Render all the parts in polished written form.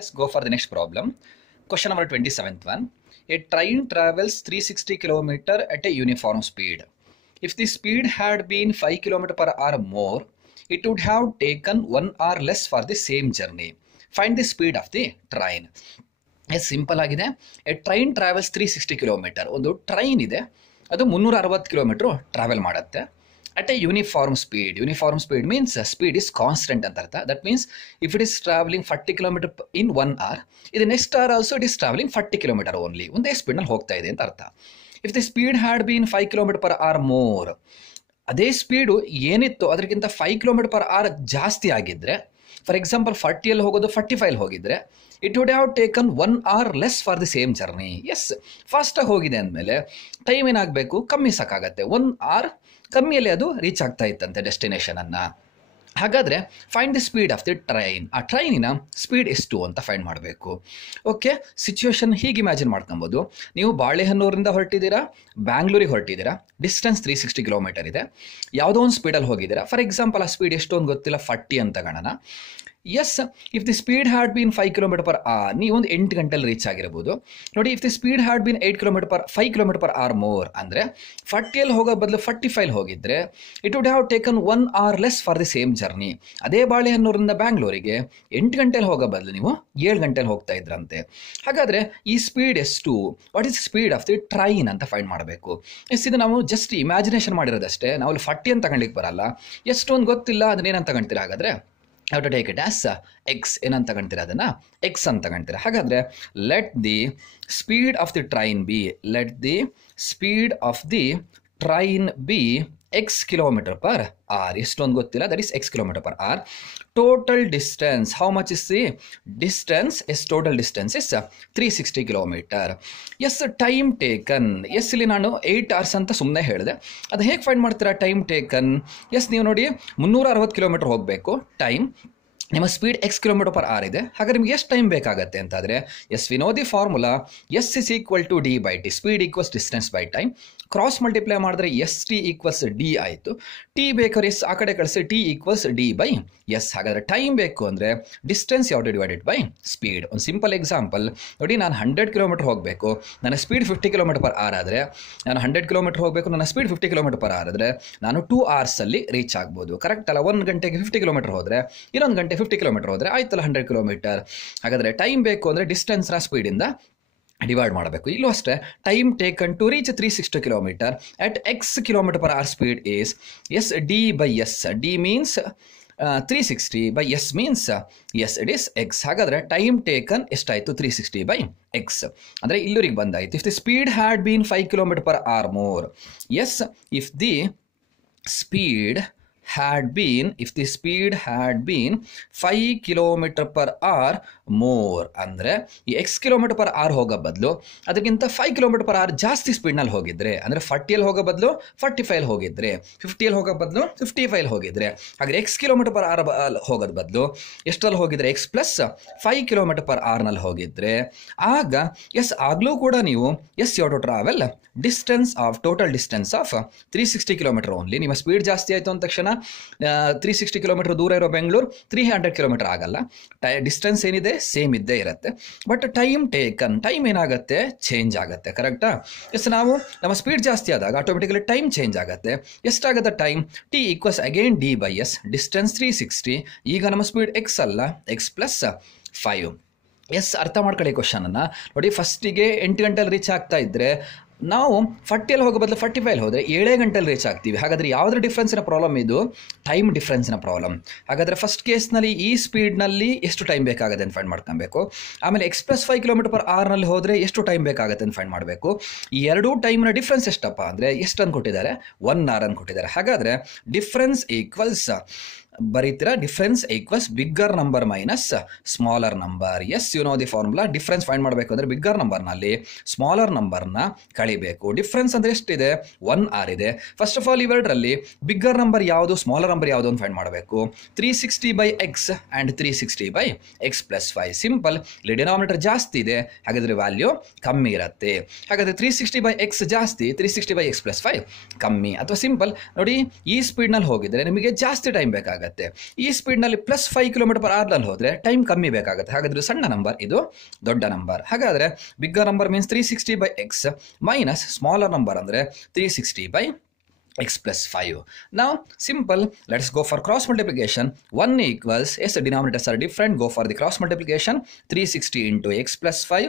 Let's go for the next problem. Question number 27th one. A train travels 360 km at a uniform speed. If the speed had been 5 km per hour more, it would have taken 1 hour less for the same journey. Find the speed of the train. Simple ಆಗಿದೆ. A train travels 360 kilometre. ಒಂದು train ಇದೆ, ಅದು 360 kilometre travel ಮಾಡುತ್ತೆ at a uniform speed. Uniform speed means speed is constant ಅಂತ ಅರ್ಥ. That means if it is travelling 40 kilometre in 1 hour, ಇದು next hour also it is travelling 40 kilometre only. ಒಂದೇ ಸ್ಪೀಡ್ನಲ್ಲಿ ಹೋಗ್ತಾ ಇದೆ ಅಂತ ಅರ್ಥ. If the speed had been 5 kilometre per hour more, ಅದೇ ಸ್ಪೀಡು ಏನಿತ್ತು ಅದಕ್ಕಿಂತ 5 ಕಿಲೋಮೀಟರ್ ಪರ್ ಅವರ್ ಜಾಸ್ತಿ ಆಗಿದ್ರೆ, ಫಾರ್ ಎಕ್ಸಾಂಪಲ್ 40 ಹೋಗೋದು 45 ಹೋಗಿದ್ರೆ, it would have taken 1 hour less for the same journey. Yes, ಫಾಸ್ಟಾಗಿ ಹೋಗಿದೆ ಅಂದಮೇಲೆ ಟೈಮ್ ಏನಾಗಬೇಕು, ಕಮ್ಮಿ ಸಾಕಾಗತ್ತೆ. 1 ಅವರ್ ಕಮ್ಮಿಯಲ್ಲಿ ಅದು ರೀಚ್ ಆಗ್ತಾ ಇತ್ತಂತೆ ಡೆಸ್ಟಿನೇಷನನ್ನು. ಹಾಗಾದರೆ find the speed of the train. ಆ ಟ್ರೈನಿನ ಸ್ಪೀಡ್ ಎಷ್ಟು ಅಂತ ಫೈಂಡ್ ಮಾಡಬೇಕು. ಓಕೆ, ಸಿಚುವೇಶನ್ ಹೀಗೆ ಇಮ್ಯಾಜಿನ್ ಮಾಡ್ಕೊಬೋದು. ನೀವು ಬಾಳೆಹನ್ನೂರಿಂದ ಹೊರಟಿದ್ದೀರಾ, ಬ್ಯಾಂಗ್ಳೂರಿಗೆ ಹೊರಟಿದ್ದೀರಾ, ಡಿಸ್ಟೆನ್ಸ್ 360 ಕಿಲೋಮೀಟರ್ ಇದೆ. ಯಾವುದೋ ಒಂದು ಸ್ಪೀಡಲ್ಲಿ ಹೋಗಿದ್ದೀರಾ. ಫಾರ್ ಎಕ್ಸಾಂಪಲ್ ಆ ಸ್ಪೀಡ್ ಎಷ್ಟು ಅಂತ ಗೊತ್ತಿಲ್ಲ, 40 ಅಂತ ಗಣನ. Yes, if the speed had been 5 kilometre per hour, ನೀವು ಒಂದು 8 ಗಂಟೆಲಿ ರೀಚ್ ಆಗಿರ್ಬೋದು. ನೋಡಿ, if the speed had been 5 kilometre per hour more ಅಂದರೆ 40 ಹೋಗೋ ಬದಲು 45 ಹೋಗಿದ್ರೆ, it would have taken 1 hour less for the same journey. ಅದೇ ಬಾಳೆಹನ್ನೂರಿಂದ ಬ್ಯಾಂಗ್ಳೂರಿಗೆ 8 ಗಂಟೆಲಿ ಹೋಗೋ ಬದಲು ನೀವು 7 ಗಂಟೆಲಿ ಹೋಗ್ತಾ ಇದ್ರಂತೆ. ಹಾಗಾದರೆ ಈ ಸ್ಪೀಡ್ ಎಷ್ಟು, what is speed of the train ಅಂತ ಫೈಂಡ್ ಮಾಡಬೇಕು. ಎಸ್, ಇದು ನಾವು ಜಸ್ಟ್ ಇಮ್ಯಾಜಿನೇಷನ್ ಮಾಡಿರೋದಷ್ಟೇ. ನಾವು ಅಲ್ಲಿ 40 ಅಂತ ತಗೊಳ್ಳಿಕ್ಕೆ ಬರಲ್ಲ. ಎಷ್ಟು ಒಂದು ಗೊತ್ತಿಲ್ಲ, ಅದನ್ನೇನಂತ ತಗೊಳ್ತೀರಾ? ಹಾಗಾದರೆ how to take it as x. ಏನಂತ ತಗೊಳ್ತೀರಾ? ಅದನ್ನು ಎಕ್ಸ್ ಅಂತ ತಗೊಳ್ತೀರಾ. ಹಾಗಾದರೆ let the speed of the train be, let the speed of the train be x kilometre per hour. ಎಷ್ಟೊಂದು ಗೊತ್ತಿಲ್ಲ, that is x kilometre per hour. Total distance, how much is the distance? Yes, total distance is 360 kilometre. Yes, time taken. Yes, ಇಲ್ಲಿ ನಾನು 8 hours ಅಂತ ಸುಮ್ಮನೆ ಹೇಳಿದೆ. ಅದು ಹೇಗೆ find ಮಾಡ್ತೀರಾ ಟೈಮ್ ಟೇಕನ್? ಎಸ್, ನೀವು ನೋಡಿ 360 ಕಿಲೋಮೀಟರ್ ಹೋಗಬೇಕು ಟೈಮ್. ನಿಮ್ಮ speed x kilometre per hour ಇದೆ. ಹಾಗಾದ್ರೆ ನಿಮ್ಗೆ ಎಷ್ಟು ಟೈಮ್ ಬೇಕಾಗತ್ತೆ ಅಂತಾದರೆ, yes, we know the formula. S is equal to d by t. Speed equals distance by time. Cross multiply ಮಾಡಿದ್ರೆ ಎಸ್ ಟಿ ಈಕ್ವಲ್ಸ್ ಡಿ ಆಯಿತು. ಟಿ ಬೇಕಾದ್ರೆ ಎಸ್ ಆ ಕಡೆ ಕಳಿಸಿ, t equals d by s. ಹಾಗಾದರೆ time ಬೇಕು ಅಂದರೆ distance ಯಾವುದು ಡಿವೈಡೆಡ್ ಬೈ ಸ್ಪೀಡ್. ಒಂದು ಸಿಂಪಲ್ ಎಕ್ಸಾಂಪಲ್ ನೋಡಿ, ನಾನು 100 ಕಿಲೋಮೀಟರ್ ಹೋಗಬೇಕು, ನನ್ನ ಸ್ಪೀಡ್ 50 ಕಿಲೋಮೀಟರ್ ಪರ್ ಅವರ್ ಆದರೆ, ನಾನು 100 ಕಿಲೋಮೀಟರ್ ಹೋಗಬೇಕು, ನನ್ನ ಸ್ಪೀಡ್ 50 ಕಿಲೋಮೀಟರ್ ಪರ್ ಅವರ್ ಆದರೆ, ನಾನು 2 ಅವರ್ಸಲ್ಲಿ ರೀಚ್ ಆಗ್ಬೋದು. ಕರೆಕ್ಟ್ ಅಲ್ಲ? 1 ಗಂಟೆಗೆ 50 ಕಿಲೋಮೀಟರ್ ಹೋದರೆ, ಇನ್ನೊಂದು ಗಂಟೆ 50 ಕಿಲೋಮೀಟರ್ ಹೋದರೆ ಆಯ್ತಲ್ಲ 100 ಕಿಲೋಮೀಟರ್. ಹಾಗಾದರೆ ಟೈಮ್ ಬೇಕು ಅಂದರೆ ಡಿಸ್ಟೆನ್ಸ್ನ ಸ್ಪೀಡಿಂದ ಡಿವೈಡ್ ಮಾಡಬೇಕು. ಇಲ್ಲೂ ಅಷ್ಟೇ, time taken to reach 360 kilometre at X kilometre per hour speed is S D by S. D means 360 by S means S, it is X. ಹಾಗಾದರೆ ಟೈಮ್ ಟೇಕನ್ ಎಷ್ಟಾಯಿತು? 360 ಬೈ ಎಕ್ಸ್. ಅಂದರೆ ಇಲ್ಲೂರಿಗೆ ಬಂದಾಯಿತು. If the speed had been 5 kilometre per hour more. Yes, if the speed had been, if the speed had been 5 kilometer per hour more ಅಂದರೆ ಈ X kilometre per hour ಹೋಗೋ ಬದಲು ಅದಕ್ಕಿಂತ 5 kilometre per hour ಜಾಸ್ತಿ ಸ್ಪೀಡ್ನಲ್ಲಿ ಹೋಗಿದ್ರೆ, ಅಂದರೆ 40 ಹೋಗೋ ಬದಲು 45 ಹೋಗಿದ್ರೆ, 50 ಹೋಗೋ ಬದಲು 55 ಹೋಗಿದ್ರೆ, ಹಾಗೆ ಎಕ್ಸ್ ಕಿಲೋಮೀಟರ್ ಪರ್ ಅವರ್ ಹೋಗೋದು ಬದಲು ಎಷ್ಟರಲ್ಲಿ ಹೋಗಿದ್ರೆ, ಎಕ್ಸ್ ಪ್ಲಸ್ 5 ಕಿಲೋಮೀಟರ್ ಪರ್ ಅವರ್ನಲ್ಲಿ ಹೋಗಿದ್ರೆ, ಆಗ ಎಸ್ ಆಗಲೂ ಕೂಡ ನೀವು yes you to travel distance of total distance of 360 kilometre only. ನಿಮ್ಮ ಸ್ಪೀಡ್ ಜಾಸ್ತಿ ಆಯಿತು ಅಂದ ತಕ್ಷಣ 360 ಕಿಲೋಮೀಟರ್ ದೂರ ಇರೋ ಬೆಂಗಳೂರು 300 ಕಿಲೋಮೀಟರ್ ಆಗಲ್ಲ. ಡಿಸ್ಟೆನ್ಸ್ ಏನಿದೆ ಸೇಮ್ ಇದ್ದೇ ಇರುತ್ತೆ. ಬಟ್ ಟೈಮ್ ಟೇಕನ್, ಟೈಮ್ ಏನಾಗುತ್ತೆ? ಚೇಂಜ್ ಆಗುತ್ತೆ. ಕರೆಕ್ಟಾ? ಎಸ್, ನಾವು ನಮ್ಮ ಸ್ಪೀಡ್ ಜಾಸ್ತಿ ಆದಾಗ ಆಟೋಮೆಟಿಕಲಿ ಟೈಮ್ ಚೇಂಜ್ ಆಗುತ್ತೆ. ಎಷ್ಟಾಗುತ್ತೆ time? T equals again d by s. Distance 360. ಈಗ ನಮ್ಮ ಸ್ಪೀಡ್ ಎಕ್ಸ್ ಅಲ್ಲ, ಎಕ್ಸ್ ಪ್ಲಸ್ 5. ಎಸ್, ಅರ್ಥ ಮಾಡ್ಕೊಳ್ಳಿ ಕ್ವಶನನ್ನು. ನೋಡಿ, ಫಸ್ಟಿಗೆ 8 ಗಂಟೆಲಿ ರೀಚ್ ಆಗ್ತಾ ಇದ್ದರೆ, ನಾವು 40 ಹೋಗೋ ಬದಲು 45 ಹೋದರೆ 7 ಗಂಟೆಲಿ ರೀಚ್ ಆಗ್ತೀವಿ. ಹಾಗಾದರೆ ಯಾವುದ್ರ ಡಿಫ್ರೆನ್ಸಿನ ಪ್ರಾಬ್ಲಮ್ ಇದು? ಟೈಮ್ ಡಿಫ್ರೆನ್ಸಿನ ಪ್ರಾಬ್ಲಮ್. ಹಾಗಾದರೆ ಫಸ್ಟ್ ಕೇಸ್ನಲ್ಲಿ ಈ ಸ್ಪೀಡ್ನಲ್ಲಿ ಎಷ್ಟು ಟೈಮ್ ಬೇಕಾಗುತ್ತೆ ಅಂತ ಫೈಂಡ್ ಮಾಡ್ಕೊಬೇಕು. ಆಮೇಲೆ ಎಕ್ಸ್ ಪ್ಲಸ್ 5 ಕಿಲೋಮೀಟರ್ ಪರ್ ಅವರ್ನಲ್ಲಿ ಹೋದರೆ ಎಷ್ಟು ಟೈಮ್ ಬೇಕಾಗುತ್ತೆ ಅಂತ ಫೈಂಡ್ ಮಾಡಬೇಕು. ಈ ಎರಡೂ ಟೈಮ್ನ ಡಿಫ್ರೆನ್ಸ್ ಎಷ್ಟಪ್ಪ ಅಂದರೆ ಎಷ್ಟು ಅಂದ್ಕೊಟ್ಟಿದ್ದಾರೆ? 1 hour ಅಂದ್ಕೊಟ್ಟಿದ್ದಾರೆ. ಹಾಗಾದರೆ ಡಿಫ್ರೆನ್ಸ್ ಈಕ್ವಲ್ಸ್ ಬರೀತೀರಾ, difference equals bigger number minus smaller number. Yes, you know the formula. Difference find ಮಾಡಬೇಕು ಅಂದರೆ ಬಿಗ್ಗರ್ ನಂಬರ್ನಲ್ಲಿ ಸ್ಮಾಲರ್ ನಂಬರ್ನ ಕಳಿಬೇಕು. ಡಿಫ್ರೆನ್ಸ್ ಅಂದರೆ ಎಷ್ಟಿದೆ? 1 hour ಇದೆ. ಫಸ್ಟ್ ಆಫ್ ಆಲ್ ಇವೆರಡರಲ್ಲಿ ಬಿಗ್ಗರ್ ನಂಬರ್ ಯಾವುದು, ಸ್ಮಾಲರ್ ನಂಬರ್ ಯಾವುದು ಅಂತ ಫೈಂಡ್ ಮಾಡಬೇಕು. 360 by x and 360 by x plus 5. Simple. ಇಲ್ಲಿ ಡಿನಾಮಿನೇಟರ್ ಜಾಸ್ತಿ ಇದೆ, ಹಾಗಾದರೆ ವ್ಯಾಲ್ಯೂ ಕಮ್ಮಿ ಇರುತ್ತೆ. ಹಾಗಾದರೆ 360 ಬೈ ಎಕ್ಸ್ ಜಾಸ್ತಿ, 360 ಬೈ ಎಕ್ಸ್ ಪ್ಲಸ್ 5 ಕಮ್ಮಿ. ಅಥವಾ ಸಿಂಪಲ್ ನೋಡಿ, ಈ ಸ್ಪೀಡ್ನಲ್ಲಿ ಹೋಗಿದರೆ ನಿಮಗೆ ಜಾಸ್ತಿ ಟೈಮ್ ಬೇಕಾಗುತ್ತೆ. ಬೇಕಾಗತ್ತೆ. ಈ ಸ್ಪೀಡ್ನಲ್ಲಿ +5 km/h ಹೋದರೆ ಟೈಮ್ ಕಮ್ಮಿ ಬೇಕಾಗುತ್ತೆ. ಹಾಗಾದ್ರೆ ಸಣ್ಣ ನಂಬರ್, ಇದು ದೊಡ್ಡ ನಂಬರ್. ಹಾಗಾದರೆ bigger number means 360/x minus smaller number ಅಂದರೆ 360/x plus 5. Now simple, let's go for cross multiplication. 1 equals, yes, the denominators are different, go for the cross multiplication. 360 into x plus 5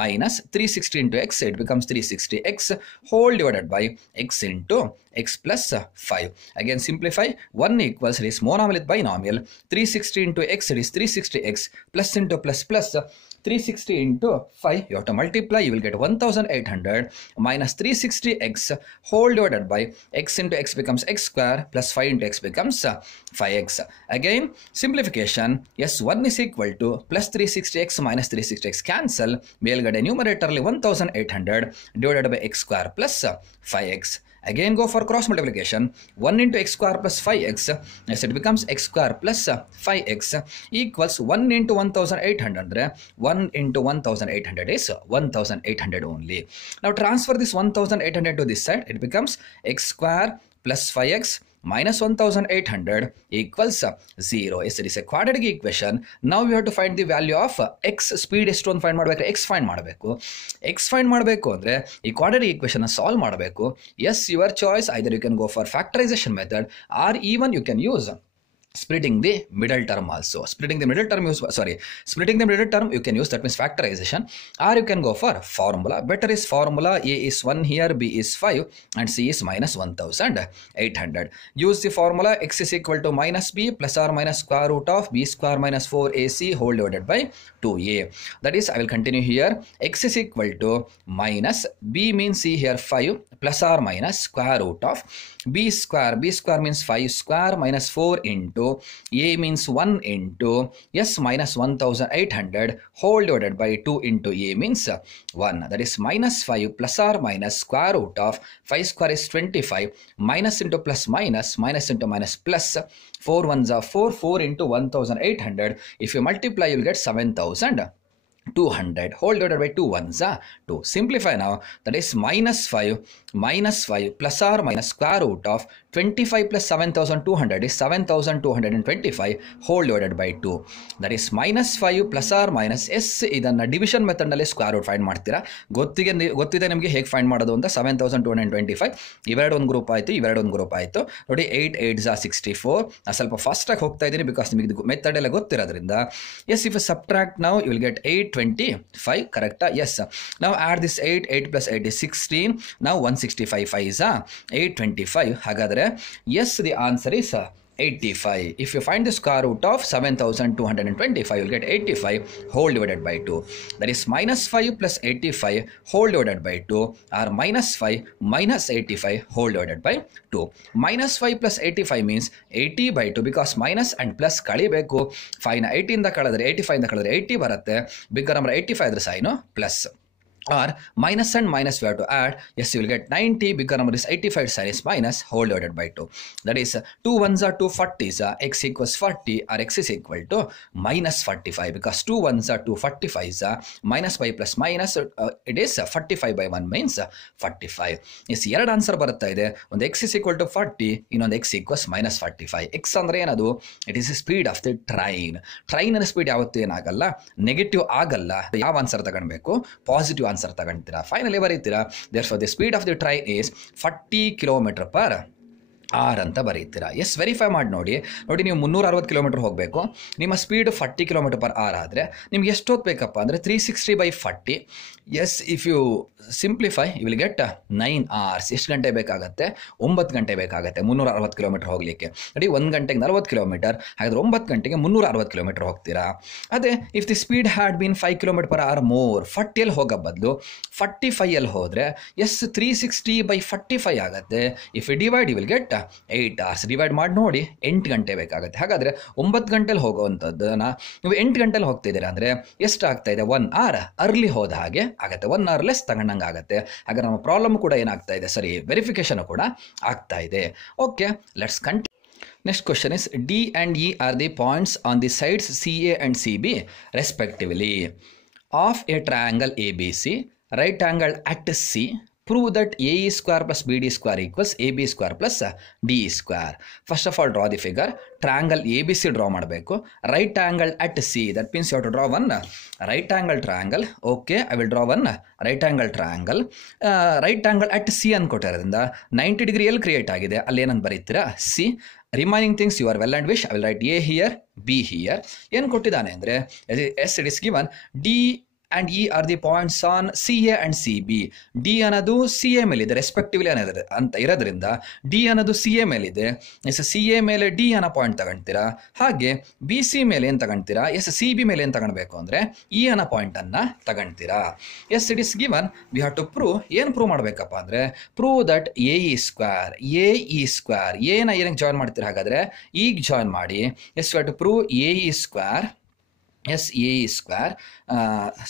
minus 360 into x, it becomes 360x whole divided by x into x plus 5. Again simplify. 1 equals, it is monomial with binomial. 360 into x, it is 360x plus into plus plus 360 into 5, you have to multiply, you will get 1800 minus 360x whole divided by x into x becomes x square plus 5 into x becomes 5x. Again simplification, yes, 1 is equal to plus 360x minus 360x cancel, ಮೇಲ್ಗಡೆ numerator 1800 divided by x square plus 5x. Again go for cross multiplication. 1 into x square plus 5x, yes, it becomes x square plus 5x equals 1 into 1800. 1 into 1800 is 1800 only. Now transfer this 1800 to this side, it becomes x square plus 5x minus 1800 equals 0. Yes, it is a quadratic equation. Now we have to find the value of x. Speed ಎಷ್ಟು ಅಂತ find ಮಾಡಬೇಕು, x find ಮಾಡಬೇಕು. x find ಮಾಡಬೇಕು ಅಂದರೆ ಈ quadratic equation solve ಮಾಡಬೇಕು. Yes, your choice, either you can go for factorization method or even you can use splitting the middle term also. Splitting the middle term you can use, that means factorization, or you can go for formula. Better is formula. A is 1 here, B is 5 and C is minus 1800. Use the formula. X is equal to minus B plus or minus square root of B square minus 4AC whole divided by 2A. That is, I will continue here. X is equal to minus B means C here 5 plus or minus square root of B square means 5 square minus 4 into A means 1 into, yes, minus 1800 whole divided by 2 into A means 1. That is minus 5 plus or minus square root of 5 square is 25 minus into plus minus into minus plus 4 ones are 4 into 1800. If you multiply, you will get 7200 whole divided by 2 ones are 2. Simplify now. That is minus 5 plus or minus square root of 25 plus 7200 is 7225 whole divided by 2. That is minus 5 plus or minus s. ಇದನ್ನ division method ನಲ್ಲಿ square root find ಮಾಡ್ತೀರಾ. ಗೊತ್ತಿದೆ ನಿಮಗೆ ಹೇಗೆ find ಮಾಡೋದು ಅಂತ. 7225 ಇವೆರಡು ಒಂದು ಗ್ರೂಪ್ ಆಯಿತು, ಇವೆರಡು ಒಂದು ಗ್ರೂಪ್ ಆಯಿತು. ನೋಡಿ 8 8 64. ನಾನು ಸ್ವಲ್ಪ ಫಾಸ್ಟಾಗಿ ಹೋಗ್ತಾ ಇದ್ದೀನಿ ಬಿಕಾಸ್ ನಿಮಗೆ ಮೆಥಡ್ ಎಲ್ಲ ಗೊತ್ತಿರೋದ್ರಿಂದ. ಎಸ್, ಇಫ್ ಸಬ್ಟ್ರಾಕ್ಟ್ ನಾವು ಯು ವಿಲ್ ಗೆಟ್ 825, ಕರೆಕ್ಟಾ? ಎಸ್. ನಾವು ಆಡ್ ದಿಸ್ 8 plus 8 is 16. ನಾವು 165 5 is 825. ಹಾಗಾದರೆ yes, the answer is 85. If you find the square root of 7225, you will get 85 whole divided by 2. That is minus 5 plus 85 whole divided by 2, or minus 5 minus 85 whole divided by 2. Minus 5 plus 85 means 80 by 2 because minus and plus ಕಳಿಬೇಕು. 5ನ 80 ಇಂದ ಕಳೆದ್ರೆ 85 ಇಂದ ಕಳೆದ್ರೆ 80 ಬರುತ್ತೆ. Bigger number 85 ಇದ್ರೆ sign plus. Or minus and minus we have to add. Yes, you will get 90. Bigger number is 85, sign is minus whole divided by 2. That is 2 ones are 2 40s. X equals 40 or x is equal to minus 45 because 2 ones are 2 45s. Minus 5 plus minus it is 45 by 1 means 45. Yes, ಎರಡು answer ಬರ್ತಾ ಇದೆ. ಒಂದು x is equal to 40, ಇನ್ನೊಂದು x equals minus 45. x ಅಂದ್ರೆ ಏನದು? It is speed of the train. Train speed ಯಾವತ್ತೂ ಏನಾಗಲ್ಲ, negative ಆಗಲ್ಲ. ಯಾವ ಆನ್ಸರ್ ತಗೊಳ್ಬೇಕು? ಪಾಸಿಟಿವ್ ಆನ್ಸರ್ ತಗೊಂತೀರಾ. ಫೈನಲಿ ಬರೀತೀರಾ therefore the speed of the train is 40 km/h ಅಂತ ಬರೀತೀರಾ. ಎಸ್, ವೆರಿಫೈ ಮಾಡಿ ನೋಡಿ. ನೀವು 360 ಕಿಲೋಮೀಟರ್ ಹೋಗಬೇಕು, ನಿಮ್ಮ ಸ್ಪೀಡ್ 40 km/h ಆದರೆ ನಿಮ್ಗೆ ಎಷ್ಟೊತ್ತು ಬೇಕಪ್ಪ ಅಂದರೆ 360/40. Yes, if you simplify you will get 9 hours. ಎಷ್ಟು ಗಂಟೆ ಬೇಕಾಗುತ್ತೆ? 9 ಗಂಟೆ ಬೇಕಾಗುತ್ತೆ 360 ಕಿಲೋಮೀಟರ್ ಹೋಗಲಿಕ್ಕೆ. ನೋಡಿ, 1 ಗಂಟೆಗೆ 40 ಕಿಲೋಮೀಟರ್, ಹಾಗಾದರೆ 9 ಗಂಟೆಗೆ 360 ಕಿಲೋಮೀಟರ್ ಹೋಗ್ತೀರಾ. ಅದೇ if the speed had been 5 km/h more, 40 ಹೋಗೋ ಬದಲು 45 ಹೋದರೆ ಎಸ್ 360/45 ಆಗುತ್ತೆ. If you divide you will get 8 hours. Divide ಮಾಡಿ ನೋಡಿ, 8 ಗಂಟೆ ಬೇಕಾಗುತ್ತೆ. ಹಾಗಾದರೆ 9 ಗಂಟೆಲಿ ಹೋಗುವಂಥದ್ದನ್ನ ನೀವು 8 ಗಂಟೆಲಿ ಹೋಗ್ತಿದ್ದೀರಾ ಅಂದರೆ ಎಷ್ಟಾಗ್ತಾ ಇದೆ? 1 hour ಅರ್ಲಿ ಹೋದ ಹಾಗೆ ಆಗುತ್ತೆ, 1 hour ಲೆಸ್ ತಗೊಂಡಂಗೆ ಆಗುತ್ತೆ. ಹಾಗೆ ನಮ್ಮ ಪ್ರಾಬ್ಲಮ್ ಕೂಡ ಏನಾಗ್ತಾ ಇದೆ? ಸರಿ, ವೆರಿಫಿಕೇಶನ್ ಕೂಡ ಆಗ್ತಾ ಇದೆ. Okay, let's continue. Next question is D and E are the points on the sides CA and CB respectively of a triangle ABC. Right angle at C Prove that AE square plus BD square equals AB square plus DE square. First of all, draw the figure. Triangle ABC draw ಮಾಡಬೇಕು. Right angle at C. That means you have to draw one right angle triangle. Okay, I will draw one right angle triangle. Right angle at C ಅನ್ಕೊಟ್ಟಿರೋದ್ರಿಂದ 90 degree ಎಲ್ಲಿ create ಆಗಿದೆ ಅಲ್ಲಿ ಏನಂತ ಬರೀತೀರಾ C. Remaining things you are well and wish. I will write A here, B here. ಏನು ಕೊಟ್ಟಿದ್ದಾನೆ ಅಂದರೆ S it is given D and E are the points on CA and CB. D ಅನ್ನೋದು CA ಮೇಲಿದೆ respectively ಅನ್ನೋದು ಅಂತ ಇರೋದ್ರಿಂದ D ಅನ್ನೋದು CA ಮೇಲಿದೆ. ಎಸ್ CA ಮೇಲೆ D ಅನ್ನೋ ಪಾಯಿಂಟ್ ತಗೊಳ್ತೀರಾ. ಹಾಗೆ BC ಮೇಲೆ ಏನು ತಗೊಳ್ತೀರಾ? ಎಸ್ CB ಮೇಲೆ ಏನು ತಗೊಳ್ಬೇಕು ಅಂದರೆ E ಅನ್ನೋ ಪಾಯಿಂಟನ್ನು ತಗೊಳ್ತೀರಾ. Yes it is given we have to prove. ಏನು ಪ್ರೂವ್ ಮಾಡಬೇಕಪ್ಪ ಅಂದರೆ ಪ್ರೂವ್ ದಟ್ AE ಸ್ಕ್ವೇರ್ ಏನ ಏನಕ್ಕೆ ಜಾಯಿನ್ ಮಾಡ್ತೀರಾ ಹಾಗಾದರೆ ಈಗ ಜಾಯಿನ್ ಮಾಡಿ. Yes we have to prove AE square. Yes, AE square.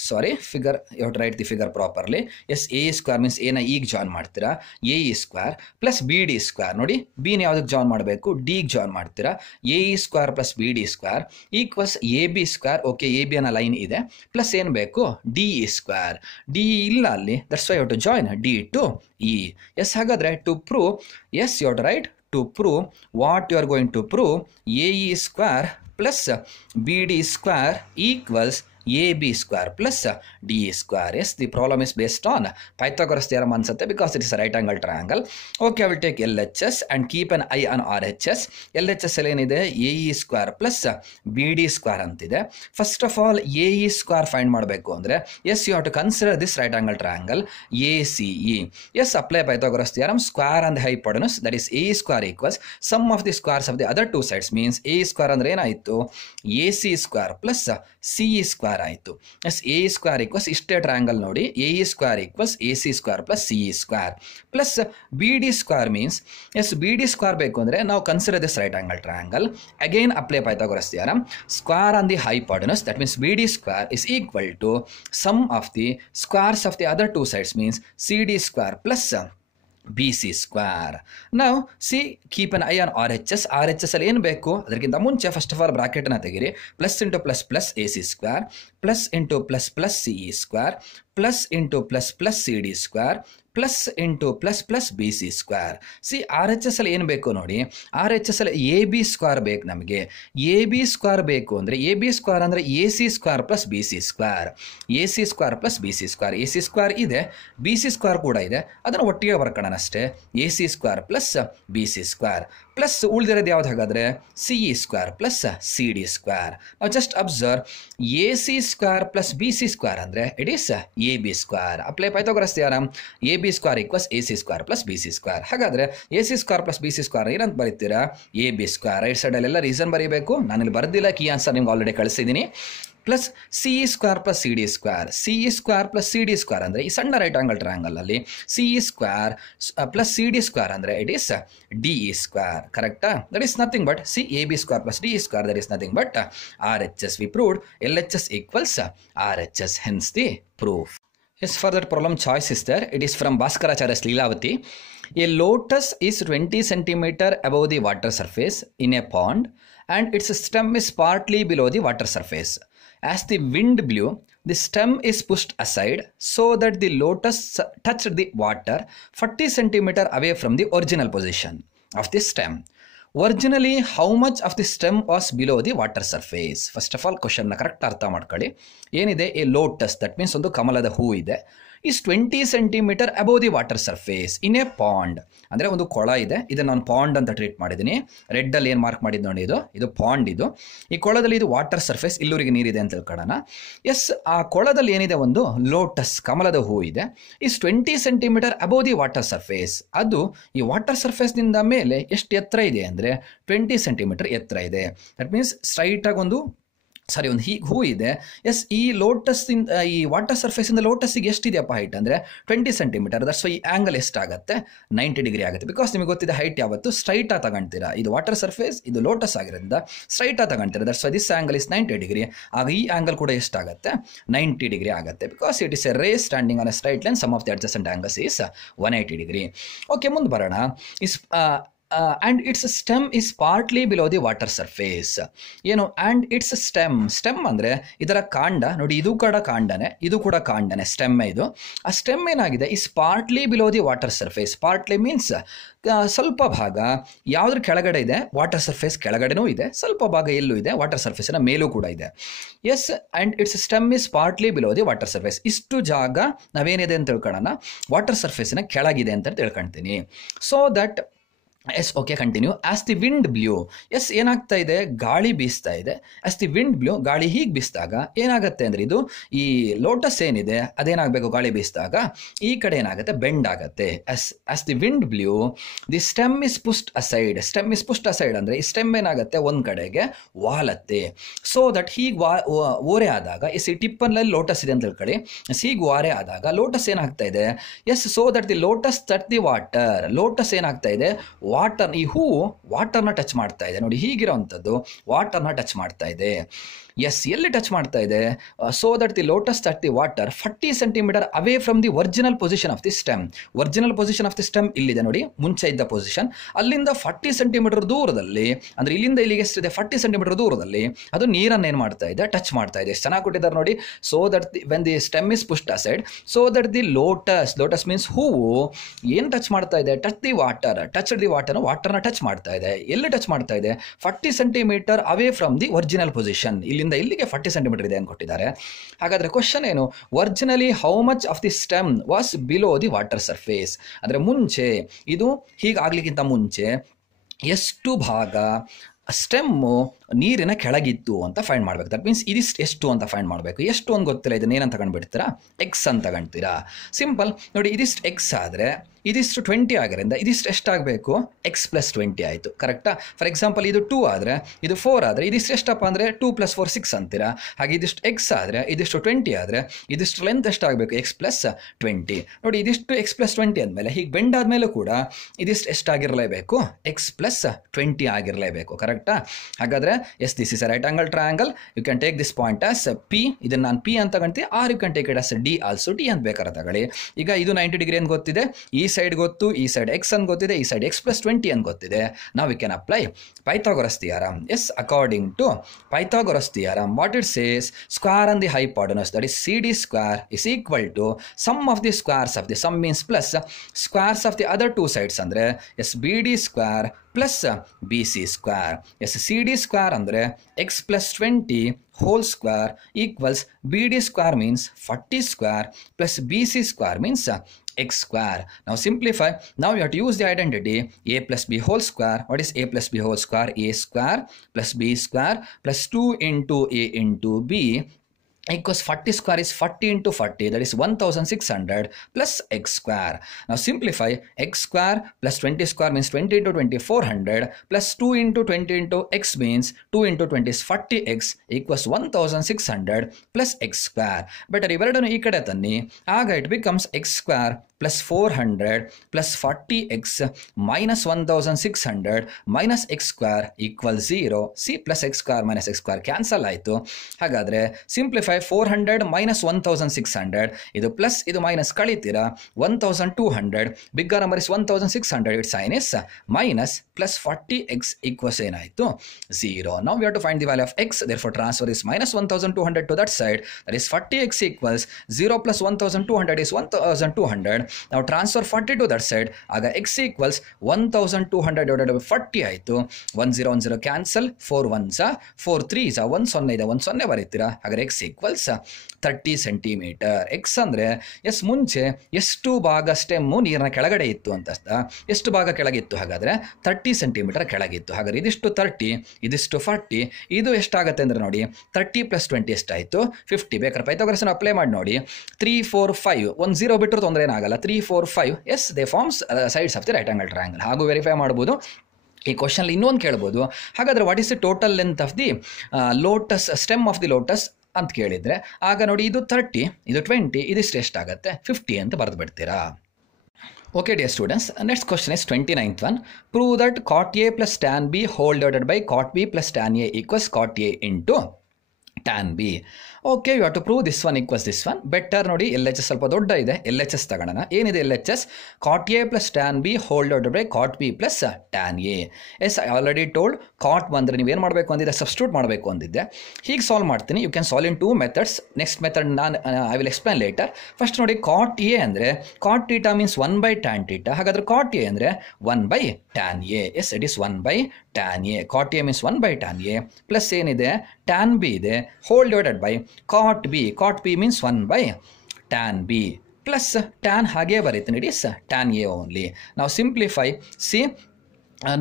Sorry, figure. You have to write the figure properly. Yes, AE square means A na ಈಗ join ಮಾಡ್ತೀರಾ. AE square plus BD square. ನೋಡಿ B ನ ಯಾವುದಕ್ಕೆ join ಮಾಡಬೇಕು? D ಗೆ join ಮಾಡ್ತೀರಾ. AE square plus BD square equals AB square. Okay, AB ಅನ್ನೋ line ಇದೆ. ಪ್ಲಸ್ ಏನು ಬೇಕು? DE square. D ಇಲ್ಲ ಅಲ್ಲಿ. That's why you have to join D to E. Yes, ಹಾಗಾದ್ರೆ to prove. Yes, you have to write to prove. What you are going to prove? AE square plus BD square equals AB square plus DE square. Yes, the problem is based on Pythagoras theorem ansate because it is a right angle triangle. Okay, I will take LHS and keep an eye on RHS. LHS ಅಲ್ಲಿ ಏನಿದೆ AE square plus BD square ಅಂತಿದೆ. First of all, AE square find ಮಾಡಬೇಕು ಅಂದರೆ yes, you have to consider this right angle triangle ACE. Yes, apply Pythagoras theorem. Square and the hypotenuse, that is AE square equals sum of the squares of the other two sides, means AE square ಅಂದ್ರೆ ಏನಾಯಿತು? AC square plus CE square ಆಯಿತು. Yes AE square equals ಇಷ್ಟೇ triangle ನೋಡಿ AE square equals AC square plus CE square plus BD square means yes BD square ಬೇಕು ಅಂದರೆ ನಾವು consider this right angle triangle. Again apply Pythagoras theorem. Square on the hypotenuse, that means BD square is equal to sum of the squares of the other two sides, means CD square plus BC square. Now see, keep an eye on RHS. RHS ಅಲ್ಲಿ ಏನು ಬೇಕು ಅದಕ್ಕಿಂತ ಮುಂಚೆ first of all bracket ಅನ್ನ ತೆಗಿರಿ. Plus into plus plus AC square plus into plus plus CE square plus into plus plus CD square plus into plus plus BC square. See RHS ಅಲ್ಲಿ ಏನು ಬೇಕು ನೋಡಿ, RHS ಅಲ್ಲಿ AB square ಬೇಕು ನಮಗೆ. AB square ಬೇಕು ಅಂದರೆ AB square ಅಂದರೆ AC square plus BC square. AC square plus BC square. AC square ಇದೆ, BC ಸ್ಕ್ವೇರ್ ಕೂಡ ಇದೆ, ಅದನ್ನು ಒಟ್ಟಿಗೆ ಬರ್ಕೊಳ್ಳೋಣ ಅಷ್ಟೇ. AC square plus BC square plus ಉಳಿದಿರೋದು ಯಾವ್ದು ಹಾಗಾದರೆ CE square plus CD square. ನಾವು just observe AC square plus BC square ಅಂದರೆ it is AB square. Apply Pythagoras theorem. AB square equals AC square plus BC square. ಹಾಗಾದರೆ AC square plus BC square ಏನಂತ ಬರೀತೀರಾ? AB square. Right ಸೈಡಲ್ಲೆಲ್ಲ reason ಬರೀಬೇಕು, ನಾನಿಲ್ಲಿ ಬರೆದಿಲ್ಲ, key answer ನಿಮ್ಗೆ already ಕಳಿಸಿದ್ದೀನಿ. Plus CE square plus CD square. CE square plus CD square ಅಂದರೆ ಈ ಸಣ್ಣ ರೈಟ್ ಆಂಗಲ್ ಟ್ರಯಾಂಗಲ್ ಅಲ್ಲಿ CE square plus CD square ಅಂದರೆ ಇಟ್ ಈಸ್ DE ಸ್ಕ್ವೇರ್. ಕರೆಕ್ಟಾ? That is nothing but AB square plus DE square, that is nothing but RHS. We proved LHS equals RHS, hence the proof. Yes, for that problem choice is there. It is from Bhaskaracharya's Leelavati. A lotus is 20 centimeter above the water surface in a pond and its stem is partly below the water surface. As the wind blew, the stem is pushed aside so that the lotus touched the water 40 centimeter away from the original position of the stem. Originally, how much of the stem was below the water surface? First of all, question na correct ಅರ್ಥ ಮಾಡ್ಕೊಳ್ಳಿ. ಏನಿದೆ a lotus, that means ಒಂದು ಕಮಲದ ಹೂ ಇದೆ, is 20 centimeter above the water surface in a pond. ಅಂದರೆ ಒಂದು ಕೊಳ ಇದೆ, ಇದನ್ನು ನಾನು ಪಾಂಡ್ ಅಂತ ಟ್ರೀಟ್ ಮಾಡಿದ್ದೀನಿ. ರೆಡ್ಡಲ್ಲಿ ಏನು ಮಾರ್ಕ್ ಮಾಡಿದ್ದು ನೋಡಿ, ಇದು ಪಾಂಡ್. ಇದು ಈ ಕೊಳದಲ್ಲಿ ಇದು ವಾಟರ್ ಸರ್ಫೇಸ್, ಇಲ್ಲೂರಿಗೆ ನೀರಿದೆ ಅಂತ ತಿಳ್ಕೊಳ್ಳೋಣ. ಎಸ್, ಆ ಕೊಳದಲ್ಲಿ ಏನಿದೆ ಒಂದು ಲೋಟಸ್ ಕಮಲದ ಹೂ ಇದೆ, is 20 centimetre above the water surface. ಅದು ಈ ವಾಟರ್ ಸರ್ಫೇಸ್ನಿಂದ ಮೇಲೆ ಎಷ್ಟು ಎತ್ತರ ಇದೆ ಅಂದರೆ 20 ಸೆಂಟಿಮೀಟರ್ ಎತ್ತರ ಇದೆ. ದಟ್ ಮೀನ್ಸ್ ಸ್ಟ್ರೈಟಾಗಿ ಒಂದು ಹೂ ಇದೆ. ಎಸ್, ಈ ಲೋಟಸ್ಸಿಂದ ಈ ವಾಟರ್ ಸರ್ಫೇಸಿಂದ ಲೋಟಸ್ಸಿಗೆ ಎಷ್ಟಿದೆಯಪ್ಪ ಹೈಟ್ ಅಂದರೆ 20 ಸೆಂಟಿಮೀಟರ್. ದಟ್ಸ್ ವೈ ಈ ಆ್ಯಂಗಲ್ ಎಷ್ಟಾಗುತ್ತೆ? 90 ಡಿಗ್ರಿ ಆಗುತ್ತೆ. ಬಿಕಾಸ್ ನಿಮಗೆ ಗೊತ್ತಿದೆ ಹೈಟ್ ಯಾವತ್ತು ಸ್ಟ್ರೈಟಾಗಿ ತಗೊಳ್ತೀರಾ. ಇದು ವಾಟರ್ ಸರ್ಫೇಸ್, ಇದು ಲೋಟಸ್ ಆಗಿರೋದ್ರಿಂದ ಸ್ಟ್ರೈಟಾಗಿ ತಗೊಳ್ತೀರಾ. That's why this angle is 90 degree. ಆಗ ಈ ಆ್ಯಂಗಲ್ ಕೂಡ ಎಷ್ಟಾಗುತ್ತೆ? 90 ಡಿಗ್ರಿ ಆಗುತ್ತೆ. Because it is a ray standing on a straight line, sum of the adjacent angles is 180 degree. Okay, ಮುಂದೆ ಬರೋಣ. and its stem is partly below the water surface. ಏನು and its stem ಅಂದರೆ ಇದರ ಕಾಂಡ ನೋಡಿ, ಇದು ಕೂಡ ಕಾಂಡನೆ, ಇದು ಕೂಡ ಕಾಂಡನೆ, ಸ್ಟೆಮ್ ಇದು. ಆ ಸ್ಟೆಮ್ ಏನಾಗಿದೆ is partly below the water surface. partly means ಸ್ವಲ್ಪ ಭಾಗ ಯಾವುದ್ರ ಕೆಳಗಡೆ ಇದೆ, ವಾಟರ್ ಸರ್ಫೇಸ್ ಕೆಳಗಡೆನೂ ಇದೆ, ಸ್ವಲ್ಪ ಭಾಗ ಎಲ್ಲೂ ಇದೆ, ವಾಟರ್ ಸರ್ಫೇಸಿನ ಮೇಲೂ ಕೂಡ ಇದೆ. Yes, and its stem is partly below the water surface. ಇಷ್ಟು ಜಾಗ ನಾವೇನಿದೆ ಅಂತ ತಿಳ್ಕೊಳ್ಳೋಣ, ವಾಟರ್ ಸರ್ಫೇಸಿನ ಕೆಳಗಿದೆ ಅಂತ ತಿಳ್ಕೊಳ್ತೀನಿ. So that yes, okay, continue. As the wind blew, yes ಏನಾಗ್ತಾ ಇದೆ, ಗಾಳಿ ಬೀಸ್ತಾ ಇದೆ. ಆಸ್ ದಿ ವಿಂಡ್ ಬ್ಲೂ, ಗಾಳಿ ಹೀಗೆ ಬೀಸಿದಾಗ ಏನಾಗುತ್ತೆ ಅಂದರೆ ಇದು ಈ ಲೋಟಸ್ ಏನಿದೆ ಅದೇನಾಗಬೇಕು, ಗಾಳಿ ಬೀಸಿದಾಗ ಈ ಕಡೆ ಏನಾಗುತ್ತೆ, ಬೆಂಡ್ ಆಗುತ್ತೆ. As the wind blue the stem is ಪುಸ್ಟ್ aside. Stem is ಪುಸ್ಟ್ aside ಅಂದರೆ ಈ ಸ್ಟೆಮ್ ಏನಾಗುತ್ತೆ ಒಂದು ಕಡೆಗೆ ವಾಲತ್ತೆ. ಸೊ ದಟ್ ಹೀಗೆ ಓರೆ ಆದಾಗ ಈ ಟಿಪ್ಪನಲ್ಲಿ ಲೋಟಸ್ ಇದೆ ಅಂತ ತಿಳ್ಕೊಳ್ಳಿ. ಹೀಗೆ ಓರೆ ಆದಾಗ ಲೋಟಸ್ ಏನಾಗ್ತಾ ಇದೆ, yes, so that the lotus touch the water. Lotus ಏನಾಗ್ತಾ ಇದೆ, ವಾಟರ್, ಈ ಹೂವು ವಾಟರ್ನ ಟಚ್ ಮಾಡ್ತಾ ಇದೆ ನೋಡಿ, ಹೀಗಿರೋವಂಥದ್ದು ವಾಟರ್ನ ಟಚ್ ಮಾಡ್ತಾ ಇದೆ. ಎಸ್, ಎಲ್ಲಿ ಟಚ್ ಮಾಡ್ತಾ ಇದೆ, so that the lotus touch the water 40 centimetre away from the original position of the stem. Original position of the stem ಇಲ್ಲಿದೆ ನೋಡಿ, ಮುಂಚೆ ಇದ್ದ ಪೊಸಿಷನ್, ಅಲ್ಲಿಂದ 40 ಸೆಂಟಿಮೀಟರ್ ದೂರದಲ್ಲಿ, ಅಂದರೆ ಇಲ್ಲಿಂದ ಇಲ್ಲಿಗೆ ಎಷ್ಟಿದೆ 40 ಸೆಂಟಿಮೀಟರ್ ದೂರದಲ್ಲಿ ಅದು ನೀರನ್ನು ಏನು ಮಾಡ್ತಾ ಇದೆ, ಟಚ್ ಮಾಡ್ತಾ ಇದೆ. ಎಷ್ಟು ಚೆನ್ನಾಗಿ ಕೊಟ್ಟಿದ್ದಾರೆ ನೋಡಿ. So that when the stem is pushed aside, so that the lotus means ಹೂವು ಏನು ಟಚ್ ಮಾಡ್ತಾ ಇದೆ, touch the water, touch the ವಾಟರ್ನ ಟಚ್ ಮಾಡ್ತಾ ಇದೆ. ಎಲ್ಲಿ ಟಚ್ ಮಾಡ್ತಾ ಇದೆ, 40 centimetre away from the original position. ಇಲ್ಲಿಂದ ಇಲ್ಲಿಗೆ 40 ಸೆಂಟಿಮೀಟರ್ ಇದೆ ಅಂತ ಕೊಟ್ಟಿದ್ದಾರೆ. ಹಾಗಾದ್ರೆ ಕ್ವಶನ್ ಏನು, originally how much of the stem was below the water surface. ಅಂದರೆ ಮುಂಚೆ ಇದು ಹೀಗಾಗ್ಲಿಕ್ಕಿಂತ ಮುಂಚೆ ಎಷ್ಟು ಭಾಗ ಸ್ಟೆಮ್ಮು ನೀರಿನ ಕೆಳಗಿತ್ತು ಅಂತ ಫೈಂಡ್ ಮಾಡಬೇಕು. ದಟ್ ಮೀನ್ಸ್ ಇದಿಷ್ಟು ಎಷ್ಟು ಅಂತ ಫೈಂಡ್ ಮಾಡಬೇಕು. ಎಷ್ಟು ಅಂತ ಗೊತ್ತಿಲ್ಲ, ಇದನ್ನ ಏನಂತ ತಗೊಂಡ್ಬಿಡ್ತೀರಾ, ಎಕ್ಸ್ ಅಂತ ತಗೊಳ್ತೀರಾ. ಸಿಂಪಲ್ ನೋಡಿ, ಇದಿಷ್ಟು ಎಕ್ಸ್ ಆದರೆ ಇದಿಷ್ಟು 20 ಆಗಿರೋದ್ರಿಂದ ಇದಿಷ್ಟು ಎಷ್ಟಾಗಬೇಕು, ಎಕ್ಸ್ ಪ್ಲಸ್ 20 ಆಯಿತು. ಕರೆಕ್ಟಾ? ಫಾರ್ ಎಕ್ಸಾಂಪಲ್ ಇದು 2 ಆದರೆ ಇದು 4 ಆದರೆ ಇದಿಷ್ಟು ಎಷ್ಟಪ್ಪ ಅಂದರೆ 2 + 4 6 ಅಂತೀರಾ. ಹಾಗೆ ಇದಿಷ್ಟು ಎಕ್ಸ್ ಆದರೆ ಇದಿಷ್ಟು 20 ಆದರೆ ಇದಿಷ್ಟು ಲೆಂತ್ ಎಷ್ಟಾಗಬೇಕು, ಎಕ್ಸ್ ಪ್ಲಸ್ 20. ನೋಡಿ, ಇದಿಷ್ಟು ಎಕ್ಸ್ ಪ್ಲಸ್ 20 ಅಂದಮೇಲೆ ಹೀಗೆ ಬೆಂಡ್ ಆದಮೇಲೂ ಕೂಡ ಇದಿಷ್ಟು ಎಷ್ಟಾಗಿರಲೇಬೇಕು, ಎಕ್ಸ್ ಪ್ಲಸ್ 20 ಆಗಿರಲೇಬೇಕು. ಕರೆಕ್ಟಾ? ಹಾಗಾದರೆ yes, this is a right angle triangle. You can take this point as p. ಇದನ್ನು ನಾನು ಪಿ ಅಂತ ತಗೊಳ್ತೀನಿ. Or you can take it as d also. D ಅಂತ ಬೇಕಾದ್ರೆ ತಗೊಳ್ಳಿ. ಈಗ ಇದು 90 ಡಿಗ್ರಿ ಅಂತ ಗೊತ್ತಿದೆ, ಈ ಸೈಡ್ ಗೊತ್ತು, ಈ ಸೈಡ್ ಎಕ್ಸ್ ಅಂತ ಗೊತ್ತಿದೆ, ಈ ಸೈಡ್ ಎಕ್ಸ್ ಪ್ಲಸ್ 20 ಅಂತ ಗೊತ್ತಿದೆ. ನಾವು we can apply Pythagoras theorem. Yes, according to Pythagoras theorem, what it says, square on the hypotenuse, that is CD square is equal to sum of the squares of the sum means plus squares of the other two sides ಅಂದರೆ yes BD square plus BC square. Yes, CD square ಅಂದರೆ x plus 20 whole square equals BD square means 40 square plus BC square means x square. Now simplify. Now you have to use the identity a plus b whole square. What is a plus b whole square? A square plus b square plus 2 into a into b equals 40 square is 40 into 40, that is 1600 plus x square. Now simplify. X square plus 20 square means 20 into 20 400 plus 2 into 20 into x means 2 into 20 is 40x equals 1600 plus x square. Better ಇವೆರಡನ್ನು ಈ ಕಡೆ ತನ್ನಿ, ಆಗ it becomes x square plus 400 plus 40x minus 1600 minus x square equals 0. C plus x square minus x square cancel ಆಯಿತು. ಹಾಗಾದರೆ simplify. 400 minus 1600, ಇದು plus ಇದು minus ಕಳಿತೀರಾ, 1200. Bigger number is 1600. It sign is minus plus 40x equals ಏನಾಯಿತು, 0. Now we have to find the value of x. therefore transfer is minus 1200 to that side, that is 40x equals 0 plus 1200 is 1200. ನಾವು transfer 40 to that side, ಆಗ x equals 1200 divided by 40 ಆಯಿತು. 1010 cancel, 4 1s 4 3s 1 0 ಇದೆ, 1 0 ಬರೀತೀರಾ. ಹಾಗಾದರೆ x equals 30 centimetre. X ಅಂದರೆ S, ಮುಂಚೆ ಎಷ್ಟು ಭಾಗ stem ನೀರಿನ ಕೆಳಗಡೆ ಇತ್ತು ಅಂತ, ಎಷ್ಟು ಭಾಗ ಕೆಳಗಿತ್ತು, ಹಾಗಾದರೆ 30 ಸೆಂಟಿಮೀಟರ್ ಕೆಳಗಿತ್ತು. ಹಾಗಾದರೆ ಇದಿಷ್ಟು 30, ಇದಿಷ್ಟು 40, ಇದು ಎಷ್ಟಾಗುತ್ತೆ ಅಂದರೆ ನೋಡಿ 30 plus 20 ಎಷ್ಟಾಯಿತು, 50. ಬೇಕಾದ್ರೆ ಪೈಥಾಗೊರಸ್ನ ಅಪ್ಲೈ ಮಾಡಿ ನೋಡಿ. 3 4 5 1 0 ಬಿಟ್ಟರು ತೊಂದರೆ ಏನಾಗಲ್ಲ. 3 4 5 yes, they forms sides of the right angle triangle. ಹಾಗೂ ವೆರಿಫೈ ಮಾಡ್ಬೋದು. ಈ ಕ್ವಶನಲ್ಲಿ ಇನ್ನೊಂದು ಕೇಳ್ಬೋದು, ಹಾಗಾದರೆ what is the total length of the lotus, stem of the lotus ಅಂತ ಕೇಳಿದರೆ, ಆಗ ನೋಡಿ ಇದು 30, ಇದು 20, ಇದಿಷ್ಟು ಎಷ್ಟಾಗುತ್ತೆ 50 ಅಂತ ಬರೆದು ಬಿಡ್ತೀರಾ. Okay dear students, next question is 29th one. Prove that cot A plus tan B whole divided by cot B plus tan A equals cot A into tan B. Okay, you have to prove this one equals this one. Better ನೋಡಿ, L H S ಸ್ವಲ್ಪ ದೊಡ್ಡ ಇದೆ, L H S ತಗೋಣ. ಏನಿದೆ L H S? Cot A plus tan B whole divided by cot B plus tan A. Yes, I already told cot ಬಂದರೆ ನೀವೇನು ಮಾಡಬೇಕು ಅಂದಿದ್ದೆ? Substitute ಮಾಡಬೇಕು ಅಂದಿದ್ದೆ. ಹೀಗೆ ಸಾಲ್ವ್ ಮಾಡ್ತೀನಿ. You can solve in 2 methods. Next method I will explain later. First ನೋಡಿ, cot A ಅಂದರೆ cot theta means 1 by tan theta. ಹಾಗಾದರೆ cot A ಅಂದರೆ 1 by tan A. Yes, it is 1 by tan A. Cot A means 1 by tan A plus ಏನಿದೆ? Tan B ಇದೆ whole divided by cot B. Cot B means 1 by tan B plus tan ಹಾಗೆ ಬರೀತೀನಿ, it is tan A only. ನಾವು simplify see.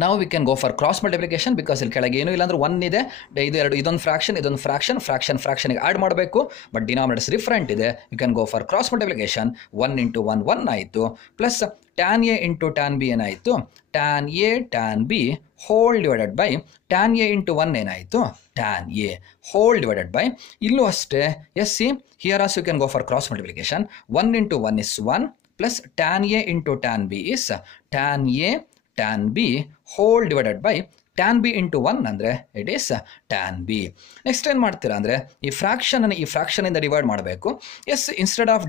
ನಾವು we can go for cross multiplication because ಇಲ್ಲಿ ಕೆಳಗೆ ಏನೂ ಇಲ್ಲ ಅಂದ್ರೆ 1 ಇದೆ, ಇದೊಂದು ಫ್ರಾಕ್ಷನ್ಗೆ ಆ್ಯಡ್ ಮಾಡಬೇಕು. ಬಟ್ ಡಿನಾಮಿನೇಟರ್ಸ್ ಡಿಫ್ರೆಂಟ್ ಇದೆ. You can go for cross multiplication. 1 into 1 1 ಆಯಿತು plus tan A into tan B ಏನಾಯಿತು? Tan A tan B whole divided by tan A into 1 ಏನಾಯಿತು? Tan A whole divided by. ಇಲ್ಲೂ ಅಷ್ಟೇ. S, C here also you can go for cross multiplication. 1 into 1 is 1 plus tan A into tan B is tan A tan B whole divided by tan B into 1 ಅಂದರೆ it is tan B. Next ಏನು ಮಾಡ್ತೀರಾ ಅಂದರೆ ಈ ಫ್ರಾಕ್ಷನನ್ನು ಈ ಫ್ರಾಕ್ಷನಿಂದ divide ಮಾಡಬೇಕು. Yes, instead of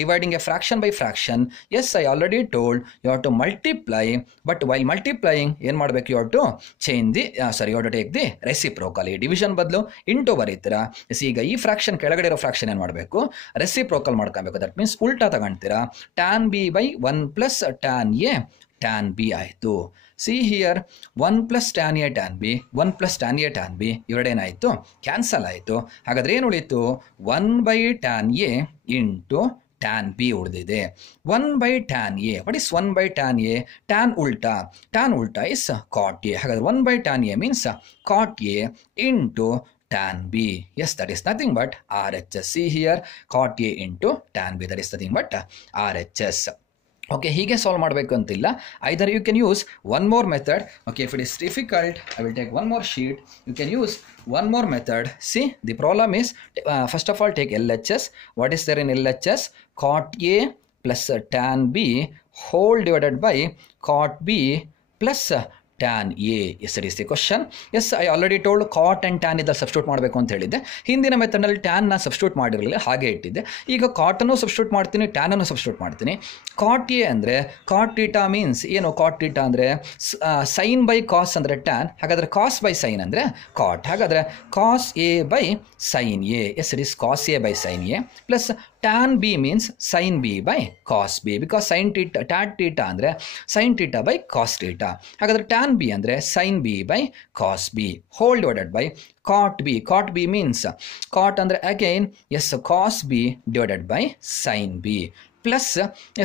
dividing a fraction by fraction, yes I already told you have to multiply. But while multiplying ಏನು ಮಾಡಬೇಕು? You have to change the you have to take the reciprocal. ಈ division ಬದಲು into ಬರೀತೀರಾ. Yes, ಈಗ ಈ fraction ಕೆಳಗಡೆ ಇರೋ fraction ಏನು ಮಾಡಬೇಕು? ರೆಸಿಪ್ರೋಕಲ್ ಮಾಡ್ಕೊಬೇಕು. ದಟ್ ಮೀನ್ಸ್ ಉಲ್ಟಾ ತಗೊಳ್ತೀರಾ. Tan B by 1 plus tan A tan B ಆಯಿತು. See here 1 plus tan A tan B 1 plus tan A tan B ಇವೆರಡೇನಾಯಿತು? ಕ್ಯಾನ್ಸಲ್ ಆಯಿತು. ಹಾಗಾದರೆ ಏನು ಉಳಿತು? 1 by tan A into tan B ಉಳಿದಿದೆ. 1 by tan A. What is 1 by tan A? Tan ಉಲ್ಟಾ. Tan ಉಲ್ಟಾ is cot A. ಹಾಗಾದರೆ 1 by tan A means cot A into tan B. Yes, that is nothing but RHS. See here, cot A into tan B. That is nothing but RHS. Okay, ಹೀಗೆ solve ಮಾಡಬೇಕು ಅಂತಿಲ್ಲ. Either you can use one more method. Okay, if it is difficult I will take one more sheet. You can use one more method. See, the problem is first of all take LHS. What is there in LHS? Cot A plus tan B whole divided by cot B plus tan A. Yes, that is the question. Yes, I already told cot and tan ಇದರಲ್ಲಿ substitute ಮಾಡಬೇಕು ಅಂತ ಹೇಳಿದ್ದೆ. ಹಿಂದಿನ ಮೆಥಡ್ನಲ್ಲಿ ಟ್ಯಾನ್ನ substitute ಮಾಡಿರಲಿಲ್ಲ, ಹಾಗೆ ಇಟ್ಟಿದ್ದೆ. ಈಗ cotton substitute ಮಾಡ್ತೀನಿ, ಟ್ಯಾನನ್ನು ಸಬ್ಸ್ಟಿಟ್ಯೂಟ್ ಮಾಡ್ತೀನಿ. ಕಾಟ್ ಎ ಅಂದರೆ ಕಾಟ್ ಟೀಟಾ ಮೀನ್ಸ್ ಏನು? ಕಾಟ್ ಟೀಟಾ ಅಂದರೆ ಸೈನ್ ಬೈ ಕಾಸ್ ಅಂದರೆ ಟ್ಯಾನ್. ಹಾಗಾದರೆ ಕಾಸ್ ಬೈ ಸೈನ್ ಅಂದರೆ ಕಾಟ್. ಹಾಗಾದರೆ cos A by sin A. Yes, it is cos A by sin A plus tan B means sin B by cos B. Because sin theta tan theta ಅಂದರೆ sin theta by cos theta. ಹಾಗಾದರೆ tan B ಅಂದರೆ sin B by cos B whole divided by cot B. Cot B means ಕಾಟ್ ಅಂದರೆ again yes cos B divided by sine B plus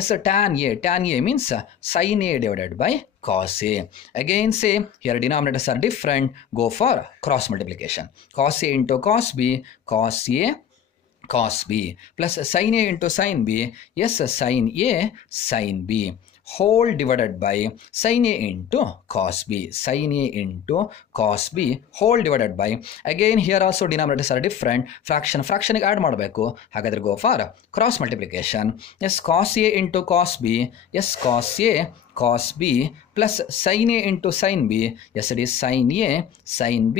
yes tan A. Tan A means sine A divided by cos A. Again same, here denominators are different, go for cross multiplication. Cos A into cos B, cos A cos B plus sin A into sin B, yes sin A sin B whole divided by sin A into cos B, sin A into cos B whole divided by, again here also denominators are different, fraction add ಮಾಡಬೇಕು. ಹಾಗಾದ್ರೆ go for cross multiplication. Yes, cos A into cos B, yes cos A cos B plus sin A into sin B, yes it is sin A sin B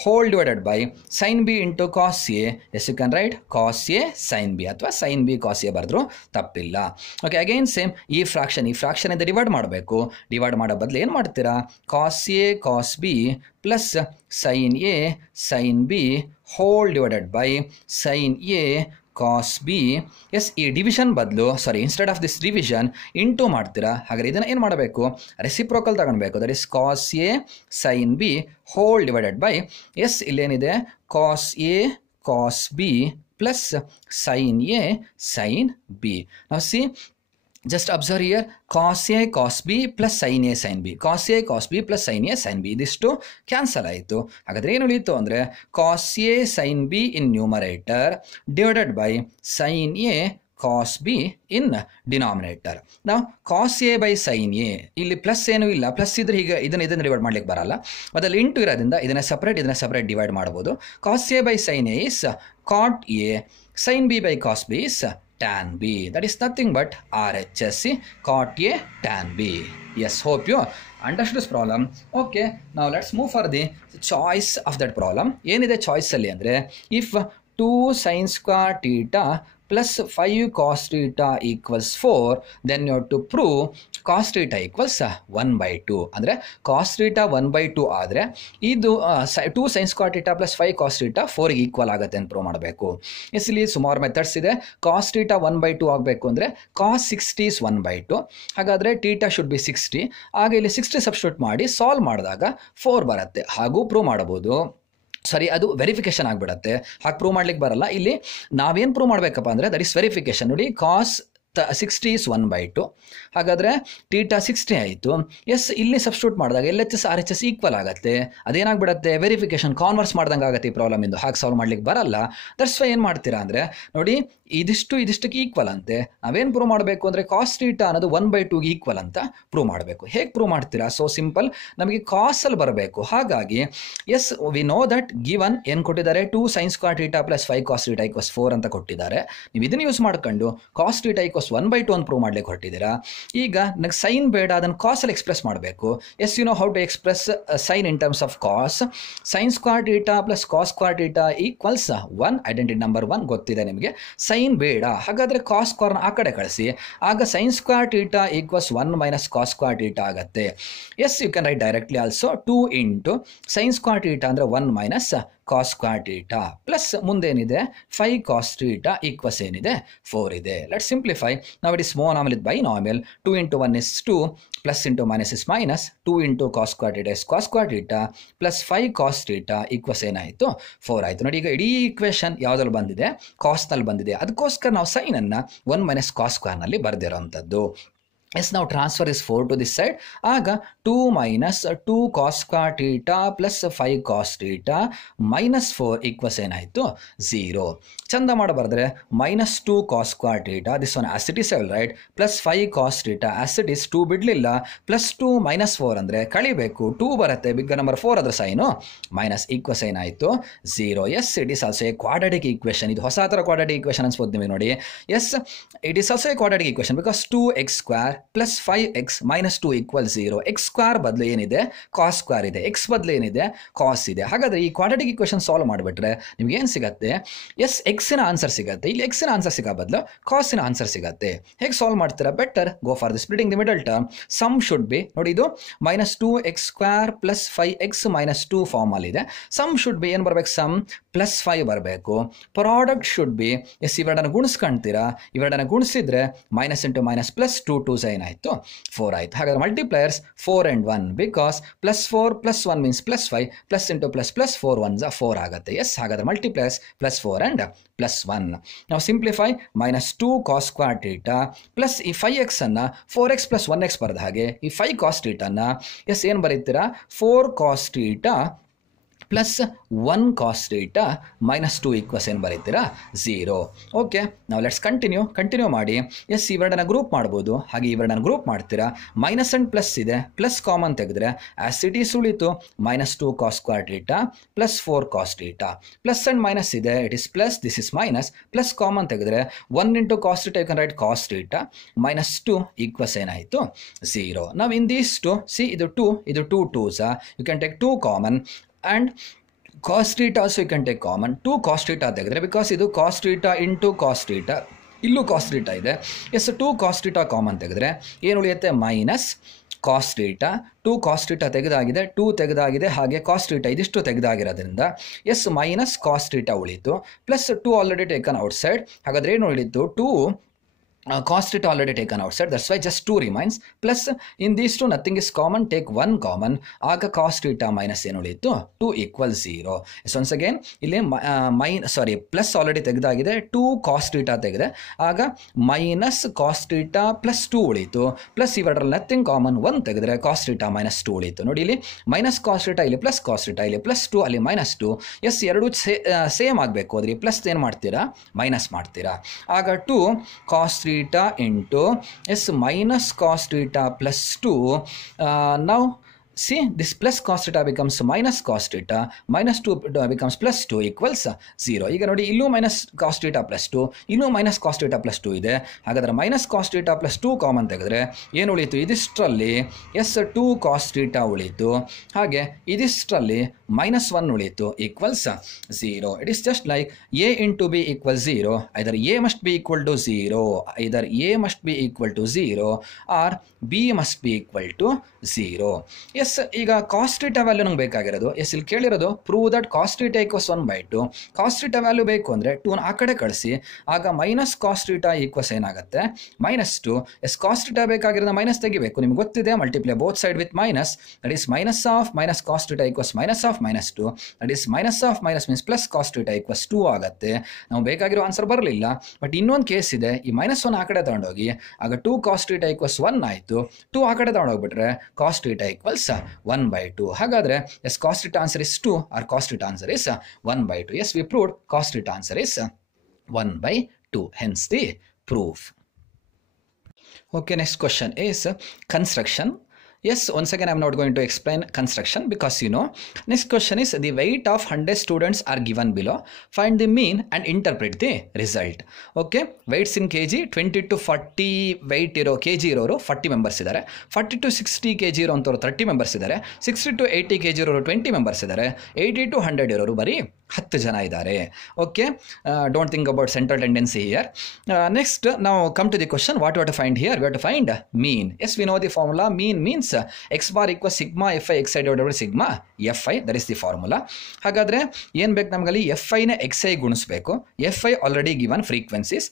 whole divided by sin B into cos A, yes you can write cos A sin B ಅಥವಾ sin B cos A ಬರೆದ್ರು ತಪ್ಪಿಲ್ಲ. Okay, again same ಈ fraction ಇಂದ divide ಮಾಡಬೇಕು. Divide ಮಾಡೋ ಬದಲು ಏನು ಮಾಡ್ತೀರಾ? cos A cos B plus sin A sin B whole divided by sin A cos B. Yes, ಈ ಡಿವಿಷನ್ ಬದಲು instead of this division into ಮಾಡ್ತೀರಾ. ಹಾಗಾದ್ರೆ ಇದನ್ನು ಏನು ಮಾಡಬೇಕು? ರೆಸಿಪ್ರೋಕಲ್ ತಗೊಳ್ಬೇಕು. That is cos A sin B whole divided by, yes ಇಲ್ಲೇನಿದೆ cos A cos B plus sin A sin B. ನಾವು see just observe here, cos A cos B plus sin A sin B, cos A cos B plus sin A sin B, ಇದಿಷ್ಟು cancel ಆಯಿತು. ಹಾಗಾದರೆ ಏನು ಉಳಿಯಿತು ಅಂದರೆ cos A sin B in numerator divided by sin A cos B in denominator. ನಾವು cos A by sin A, ಇಲ್ಲಿ plus ಏನೂ ಇಲ್ಲ, plus ಇದ್ರೆ ಈಗ ಇದನ್ನು ಡಿವೈಡ್ ಮಾಡ್ಲಿಕ್ಕೆ ಬರಲ್ಲ. ಮೊದಲು ಇಂಟು ಇರೋದ್ರಿಂದ ಇದನ್ನು ಸಪ್ರೇಟ್ ಡಿವೈಡ್ ಮಾಡ್ಬೋದು. cos A by sin A is cot A, sin B by cos B is tan B. That is nothing but RHS, cot A tan B. Yes, hope you understood this problem. Okay, now let's move for the choice of that problem. ಏನಿದೆ choice ಅಲ್ಲಿ ಅಂದರೆ, if 2 sin square theta plus 5 cos theta equals 4, then you have to prove cos theta equals 1/2. ಅಂದರೆ cos theta 1/2 ಆದರೆ ಇದು 2 sin square theta plus 5 cos theta 4 equal ಆಗುತ್ತೆ ಅಂತ prove ಮಾಡಬೇಕು. ಇಲ್ಲಿ ಸುಮಾರು ಮೆಥಡ್ಸ್ ಇದೆ. cos theta 1/2 ಆಗಬೇಕು ಅಂದರೆ cos 60 is 1/2. ಹಾಗಾದರೆ theta should be 60. ಆಗ ಇಲ್ಲಿ 60 ಸಬ್ಸ್ಟಿಟ್ಯೂಟ್ ಮಾಡಿ ಸಾಲ್ವ್ ಮಾಡಿದಾಗ 4 ಬರುತ್ತೆ. ಹಾಗೂ ಪ್ರೂವ್ ಮಾಡಬಹುದು. ಸರಿ, ಅದು ವೆರಿಫಿಕೇಶನ್ ಆಗಿಬಿಡುತ್ತೆ. ಹಾಗೆ ಪ್ರೂವ್ ಮಾಡ್ಲಿಕ್ಕೆ ಬರಲ್ಲ. ಇಲ್ಲಿ ನಾವೇನು ಪ್ರೂವ್ ಮಾಡಬೇಕಪ್ಪ ಅಂದರೆ ದಟ್ ಇಸ್ ವೆರಿಫಿಕೇಶನ್. ನೋಡಿ, ಕಾಸ್ 60 is 1/2. ಹಾಗಾದರೆ ಥೀಟಾ 60 ಆಯಿತು. ಎಸ್, ಇಲ್ಲಿ ಸಬ್ಸ್ಟಿಟ್ಯೂಟ್ ಮಾಡಿದಾಗ LHS RHS ಈಕ್ವಲ್ ಆಗುತ್ತೆ. ಅದೇನಾಗ್ಬಿಡುತ್ತೆ, ವೆರಿಫಿಕೇಶನ್ ಕಾನ್ವರ್ಸ್ ಮಾಡ್ದಂಗೆ ಆಗುತ್ತೆ ಈ ಪ್ರಾಬ್ಲಮ್ ಇಂದು. ಹಾಗೆ ಸಾಲ್ವ್ ಮಾಡ್ಲಿಕ್ಕೆ ಬರಲ್ಲ. ದಟ್ಸ್ ವೈ ಏನು ಮಾಡ್ತೀರಾ ಅಂದರೆ, ನೋಡಿ ಇದಿಷ್ಟಕ್ಕೆ ಈಕ್ವಲ್ ಅಂತೆ. ನಾವೇನು ಪ್ರೂವ್ ಮಾಡಬೇಕು ಅಂದರೆ ಕಾಸ್ ಥೀಟಾ ಅನ್ನೋದು 1/2ಗೆ ಈಕ್ವಲ್ ಅಂತ ಪ್ರೂವ್ ಮಾಡಬೇಕು. ಹೇಗೆ ಪ್ರೂವ್ ಮಾಡ್ತೀರಾ? ಸೊ ಸಿಂಪಲ್, ನಮಗೆ ಕಾಸಲ್ಲಿ ಬರಬೇಕು. ಹಾಗಾಗಿ yes, we know that given ಏನು ಕೊಟ್ಟಿದ್ದಾರೆ, 2 sin square theta plus 5 cos theta equals 4 ಅಂತ ಕೊಟ್ಟಿದ್ದಾರೆ. ನೀವು ಇದನ್ನು ಯೂಸ್ ಮಾಡ್ಕೊಂಡು cos theta equals 1/2 ಅಂತ ಪ್ರೂವ್ ಮಾಡ್ಲಿಕ್ಕೆ ಹೊರಟಿದ್ದೀರಾ. ಈಗ ನನಗೆ ಸೈನ್ ಬೇಡ, ಅದನ್ನು ಕಾಸಲ್ಲಿ ಎಕ್ಸ್ಪ್ರೆಸ್ ಮಾಡಬೇಕು. Yes, you know how to express sine in terms of cos. sin square theta plus cos square theta equals 1. Identity number 1 ಗೊತ್ತಿದೆ ನಿಮಗೆ. ಸೈನ್ ಬೇಡ, ಹಾಗಾದರೆ ಕಾಸ್ ಸ್ಕ್ವೇರ್ನ ಆ ಕಡೆ ಕಳಿಸಿ. ಆಗ sin square theta equals 1 minus cos square theta ಆಗುತ್ತೆ. Yes, you can write directly also 2 into sin square theta ಅಂದರೆ 1 minus cos square theta plus ಮುಂದೇನಿದೆ 5 cos theta ಈಕ್ವಸ್ ಏನಿದೆ 4 ಇದೆ. Let's simplify. ನಾವು it is monomial with binomial. 2 into 1 is 2, plus into minus is minus. 2 into cos square theta is cos square theta plus 5 cos theta equals ಏನಾಯಿತು 4 ಆಯಿತು. ನೋಡಿ, ಈಗ ಇಡೀ equation ಯಾವುದ್ರಲ್ಲಿ ಬಂದಿದೆ, ಕಾಸ್ನಲ್ಲಿ ಬಂದಿದೆ. ಅದಕ್ಕೋಸ್ಕರ ನಾವು ಸೈನನ್ನು 1 minus cos ಸ್ಕ್ವೇರ್ನಲ್ಲಿ ಬರೆದಿರೋವಂಥದ್ದು. ಎಸ್, ನಾವು transfer is 4 to this side. ಆಗ 2 minus 2 cos square theta plus 5 cos theta minus 4 equals ಏನಾಯಿತು 0. ಚಂದ ಮಾಡಬಾರ್ದ್ರೆ -2 cos square theta, this one as it is right, plus 5 cos theta as it is. 2 ಬಿಡಲಿಲ್ಲ, plus 2 minus 4 ಅಂದರೆ ಕಳಿಬೇಕು. 2 ಬರುತ್ತೆ, big number 4 ಅದರ sign minus equals ಏನಾಯಿತು 0. Yes, it is also a quadratic equation. ಇದು ಹೊಸ ಥರ ಕ್ವಾಡ್ರಾಟಿಕ್ ಈಕ್ವೇಷನ್ ಅನ್ಸ್ಬೋದು ನಿಮಗೆ. ನೋಡಿ, yes, it is also a quadratic equation because 2x square plus 5x minus 2 equal 0. X square ಬದಲು ಏನಿದೆ, ಕಾಸ್ ಸ್ಕ್ವೇರ್ ಇದೆ. ಎಕ್ಸ್ ಬದಲು ಏನಿದೆ, ಕಾಸ್ ಇದೆ. ಹಾಗಾದರೆ ಈ ಕ್ವಾಡ್ರಾಟಿಕ್ ಈಕ್ವೇಷನ್ ಸಾಲ್ವ್ ಮಾಡಿಬಿಟ್ರೆ ನಿಮ್ಗೆ ಏನು ಸಿಗುತ್ತೆ, ಎಸ್ ಎಕ್ಸಿನ ಆನ್ಸರ್ ಸಿಗುತ್ತೆ. ಇಲ್ಲಿ ಎಕ್ಸಿನ ಆನ್ಸರ್ ಸಿಗೋ ಬದಲು ಕಾಸಿನ ಆನ್ಸರ್ ಸಿಗುತ್ತೆ. ಹೇಗೆ ಸಾಲ್ವ್ ಮಾಡ್ತೀರಾ? Better go for the splitting the middle term. Sum should be, ನೋಡಿ ಇದು -2x square plus 5x minus 2 ಫಾರ್ಮಲ್ಲಿದೆ. ಸಮ್ ಶುಡ್ ಬಿ ಏನು ಬರಬೇಕು, ಸಮ್ ಪ್ಲಸ್ 5 ಬರಬೇಕು. ಪ್ರಾಡಕ್ಟ್ ಶುಡ್ ಬಿ, ಎಸ್ ಇವೆರಡನ್ನು ಗುಣಿಸ್ಕೊಳ್ತೀರಾ. ಇವೆರಡನ್ನು ಗುಣಿಸಿದ್ರೆ ಮೈನಸ್ ಇಂಟು ಮೈನಸ್ ಪ್ಲಸ್ 2 2 ಏನಾಯಿತು 4 ಆಯಿತು. ಹಾಗಾದರೆ ಮಲ್ಟಿಪ್ಲೈಯರ್ಸ್ 4 and 1 because plus 4 plus 1 means plus 5 plus into plus plus 4 1 4 ಆಗುತ್ತೆ. ಎಸ್, ಹಾಗಾದರೆ ಮಲ್ಟಿಪ್ಲೈಯರ್ಸ್ ಪ್ಲಸ್ 4 and ಪ್ಲಸ್ 1. ನಾವು simplify -2 cos square theta plus ಈ 5x ಅನ್ನು 4x ಪ್ಲಸ್ 1x ಬರೆದ ಹಾಗೆ ಈ 5 cos theta ಅನ್ನು ಎಸ್ ಏನು ಬರೀತೀರಾ, 4 cos theta plus 1 cos theta minus 2 equals ಏನು ಬರೀತೀರಾ 0. ಓಕೆ, ನಾವು ಲೆಟ್ಸ್ ಕಂಟಿನ್ಯೂ ಮಾಡಿ. ಎಸ್, ಇವೆರಡನ್ನ ಗ್ರೂಪ್ ಮಾಡ್ಬೋದು. ಹಾಗೆ ಇವೆರಡನ್ನ ಗ್ರೂಪ್ ಮಾಡ್ತೀರಾ. ಮೈನಸ್ ಆ್ಯಂಡ್ ಪ್ಲಸ್ ಇದೆ, ಪ್ಲಸ್ ಕಾಮನ್ ತೆಗೆದ್ರೆ ಆಸ್ ಇಟ್ ಈಸ್ ಉಳಿತು -2 cos square theta plus 4 cos theta. Plus and minus ಇದೆ, it is plus, this is minus. Plus common ತೆಗೆದ್ರೆ 1 into cos theta you can right cos theta minus 2 equals ಏನಾಯಿತು 0. ನಾವು in these two C, ಇದು 2 ಇದು 2 2s, you can take 2 common. And cos theta also you can take common. 2 cos theta ತೆಗೆದ್ರೆ because ಇದು cos theta into cos theta, ಇಲ್ಲೂ cos theta ಇದೆ. S, 2 cos theta common ತೆಗೆದ್ರೆ ಏನು ಉಳಿಯುತ್ತೆ, minus cos theta. 2 cos theta ತೆಗೆದಾಗಿದೆ, 2 ತೆಗೆದಾಗಿದೆ, ಹಾಗೆ cos theta ಇದಿಷ್ಟು ತೆಗೆದಾಗಿರೋದ್ರಿಂದ S minus cos theta ಉಳಿತು. Plus 2 already taken outside. ಹಾಗಾದರೆ ಏನು ಉಳಿತು, 2 cos theta already taken outside, that's why just 2 remains. Plus in these two nothing is common, take 1 common. Aga cos theta minus ಏನು ಉಳಿತು 2 equals 0. So once again ಇಲ್ಲಿ plus already ತೆಗೆದಾಗಿದೆ, 2 cos theta ತೆಗೆದೆ, ಆಗ minus cos theta plus 2 ಉಳಿತು. Plus ಇವೆರಡರಲ್ಲಿ nothing common, 1 ತೆಗೆದ್ರೆ cos theta minus 2 ಉಳಿತು. ನೋಡಿ, ಇಲ್ಲಿ minus cos theta, ಇಲ್ಲಿ ಪ್ಲಸ್ cos theta, ಇಲ್ಲಿ ಪ್ಲಸ್ 2, ಅಲ್ಲಿ ಮೈನಸ್ 2. ಎಸ್, ಎರಡು ಸೇಮ್ ಆಗಬೇಕು. ಅದ್ರಿ ಪ್ಲಸ್ ಏನು ಮಾಡ್ತೀರಾ, ಮೈನಸ್ ಮಾಡ್ತೀರಾ. ಆಗ 2 cos theta into s minus cos theta plus 2. Now see this plus cos theta becomes minus cos theta, minus 2 becomes plus 2 equals 0. ಈಗ ನೋಡಿ ಇಲ್ಲೂ minus cos theta plus 2, ಇನ್ನೂ minus cos theta plus 2 ಇದೆ. ಹಾಗಾದರೆ minus cos theta plus 2 common ತೆಗೆದ್ರೆ ಏನು ಉಳಿಯಿತು? ಇದಿಷ್ಟರಲ್ಲಿ S 2 cos theta ಉಳಿಯಿತು. ಹಾಗೆ ಇದಿಷ್ಟರಲ್ಲಿ minus 1 ಉಳಿಯಿತು equals 0. It is just like a into b equals 0. Either a must be equal to 0, either a must be equal to 0 or b must be equal to 0. Yes ಈಗ cos theta value ನಮ್ಗೆ ಬೇಕಾಗಿರೋದು. Yes ಇಲ್ಲಿ ಕೇಳಿರೋದು prove that cos theta equals 1/2. cos theta value ಬೇಕು ಅಂದರೆ 2 ಆ ಕಡೆ ಕಳಿಸಿ. ಆಗ ಮೈನಸ್ cos theta ಈಕ್ವಲ್ಸ್ ಏನಾಗುತ್ತೆ? -2. ಎಸ್ cos theta ಬೇಕಾಗಿರೋದು ಮೈನಸ್ ತೆಗಿಬೇಕು. ನಿಮ್ಗೆ ಗೊತ್ತಿದೆ, multiply both side with minus. That is minus of minus cos theta equals minus of -2. That is minus of minus means plus cos theta equals 2 ಆಗುತ್ತೆ. ನಾವು ಬೇಕಾಗಿರೋ answer ಬರಲಿಲ್ಲ. But ಇನ್ನೊಂದು case ಇದೆ. ಈ -1 ಆ ಕಡೆ ತಗೊಂಡೋಗಿ ಆಗ 2 cos theta equals 1 ಆಯಿತು. 2 ಆ ಕಡೆ ತಗೊಂಡೋಗ್ಬಿಟ್ರೆ cos theta equals 1/2. ಹಾಗಾದರೆ S cos theta answer is 2 or cos theta answer is 1/2. Yes, we proved cos theta answer is 1/2. Hence the proof. Okay, next question is construction. Yes, once again, I'm not going to explain construction because you know. Next question is the weight of 100 students are given below. Find the mean and interpret the result. Okay, weights in kg 20 to 40 weight ಇರೋ kg ಇರೋರು 40 members ಇದ್ದಾರೆ. 40 to 60 kg ಇರೋಂಥವ್ರು 30 members ಇದ್ದಾರೆ. 60 to 80 kg ಇರೋರು 20 members ಇದ್ದಾರೆ. 80 to 100 ಇರೋರು ಬರೀ 10 ಜನ ಇದ್ದಾರೆ. Okay, don't think about central tendency here. Next ನಾವು come to the question. What you have to find here? We have to find mean. Yes we know the formula. Mean means x bar equals sigma fi xi divided by sigma fi. That is the formula. ಹಾಗಾದರೆ ಏನು ಬೇಕು ನಮಗಲ್ಲಿ? fi ನ xi ಗುಣಿಸಬೇಕು. fi already given frequencies.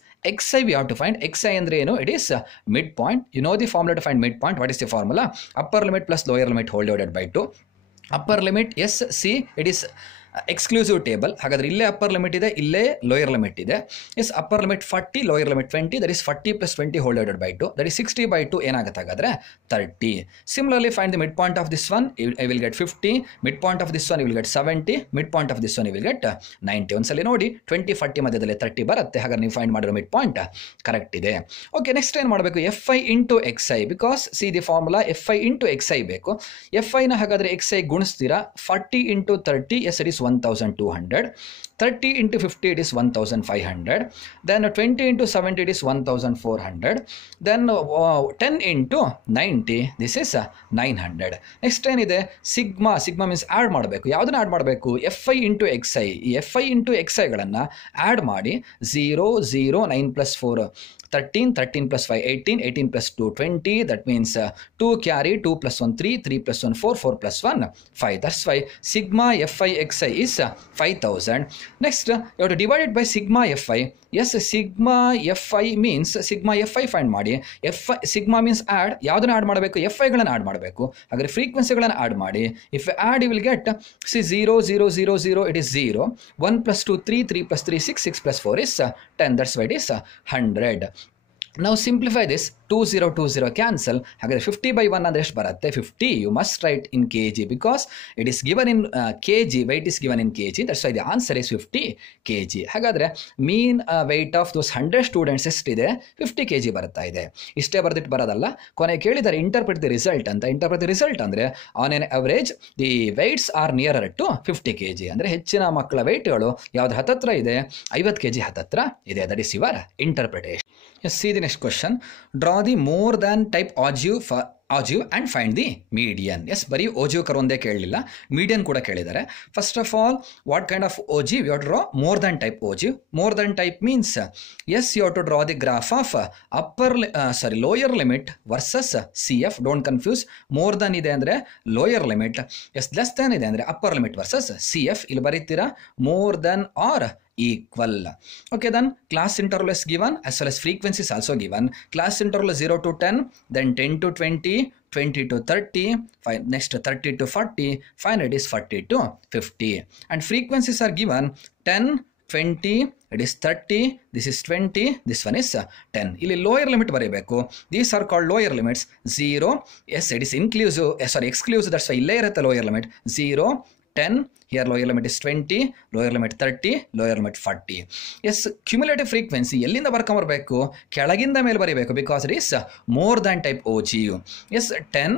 xi we have to find. xi ಅಂದರೆ ಏನು? It is mid point. You know the formula to find mid point. What is the formula? Upper limit plus lower limit whole divided by 2. Upper limit yes see it is exclusive table. ಹಾಗಾದರೆ ಇಲ್ಲೇ upper limit ಇದೆ, ಇಲ್ಲೇ lower limit ಇದೆ. Yes upper limit 40, lower limit 20. That is 40 + 20 whole divided by 2. That is 60/2 ಏನಾಗುತ್ತೆ ಹಾಗಾದರೆ 30. Similarly find the mid point of this one. I will get 50. Mid point of this one you will get 70. Mid point of this one you will get 90. ಒಂದ್ಸಲಿ ನೋಡಿ 20 40 ಮಧ್ಯದಲ್ಲಿ 30 ಬರುತ್ತೆ. ಹಾಗಾದ್ರೆ ನೀವು find ಮಾಡಿರೋ mid point correct ಇದೆ. Okay, next ಏನು ಮಾಡಬೇಕು? fi into xi. Because see the formula fi into xi ಬೇಕು. fi ನ ಹಾಗಾದರೆ xi ಗುಣಿಸ್ತೀರಾ. 40 into 30 yes it is 1200. 30 into 50 it is 1500. Then 20 into 70 it is 1400. Then 10 into 90 this is 900. Next ಏನಿದೆ? Sigma. Sigma means add ಮಾಡಬೇಕು. ಯಾವುದನ್ನು add ಮಾಡಬೇಕು? fi into xi. ಈ fi into xiಗಳನ್ನು add ಮಾಡಿ 0 0 9 + 4 13, 13 + 5 18, 18 + 2 20. That means 2 carry, 2 + 1 3, 3 + 1 4, 4 + 1 5. That's why sigma fi xi is 5000. Next, you have to divide it by sigma fi. Yes, sigma fi means sigma fi find ಮಾಡಿ. sigma means add. ಯಾವುದನ್ನು add ಮಾಡಬೇಕು? fiಗಳನ್ನು add ಮಾಡಬೇಕು. ಹಾಗಾದರೆ ಫ್ರೀಕ್ವೆನ್ಸಿಗಳನ್ನು add ಮಾಡಿ. If add you will get 0 0 0 0 it is 0. 1 + 2 3, 3 + 3 6, 6 + 4 is 10. That's why it is 100. Now simplify this. 20 20 cancel. ಹಾಗಾದರೆ 50/1 ಅಂದರೆ ಎಷ್ಟು ಬರುತ್ತೆ? 50 you must write in kg because it is given in kg. weight is given in kg. That's why the answer is 50 kg. ಹಾಗಾದರೆ ಮೀನ್ weight of those 100 students ಎಷ್ಟಿದೆ? 50 kg ಬರ್ತಾ ಇದೆ. ಇಷ್ಟೇ ಬರೆದಿಟ್ಟು ಬರೋದಲ್ಲ, ಕೊನೆ ಕೇಳಿದ್ದಾರೆ ಇಂಟರ್ಪ್ರಿಟ್ ದಿ ರಿಸಲ್ಟ್ ಅಂತ. ಇಂಟರ್ಪ್ರಿಟ್ ದಿ ರಿಸಲ್ಟ್ ಅಂದರೆ on an average the weights are nearer to 50 kg. ಅಂದರೆ ಹೆಚ್ಚಿನ ಮಕ್ಕಳ ವೆಯ್ಟ್ಗಳು ಯಾವ್ದು ಹತ್ತತ್ರ ಇದೆ? 50 kg ಹತ್ತತ್ರ ಇದೆ. That is your interpretation. Yes, see the next question. Draw the more than type ogive and find the median. Yes, ಬರೀ ogive curve ಒಂದೇ ಕೇಳಲಿಲ್ಲ, median ಕೂಡ ಕೇಳಿದ್ದಾರೆ. First of all, what kind of ogive? You have to draw more than type ogive. More than type means, yes, you have to draw the graph of lower limit versus CF. Don't confuse. More than ಇದೆ ಅಂದರೆ lower limit. Yes, less than ಇದೆ ಅಂದರೆ upper limit versus CF. ಇಲ್ಲಿ ಬರೀತೀರಾ more than or equal. Okay, then class interval is given as well as frequency is also given. Class interval is 0 to 10, then 10 to 20, 20 to 30, next 30 to 40, finally it is 40 to 50. And frequencies are given 10, 20, it is 30, this is 20, this one is 10. ಇಲ್ಲಿ lower limit ಬರೀಬೇಕು. These are called lower limits. 0, yes, it is inclusive, exclusive, that's why ಇಲ್ಲೇ ಇರುತ್ತೆ lower limit. 0, 10, here lower limit is 20, lower limit 30, lower limit 40. Yes, cumulative frequency ಎಲ್ಲಿಂದ ಬರ್ಕೊಂಬರಬೇಕು? ಕೆಳಗಿಂದ ಮೇಲೆ ಬರೀಬೇಕು because it is more than type ogive. Yes, 10,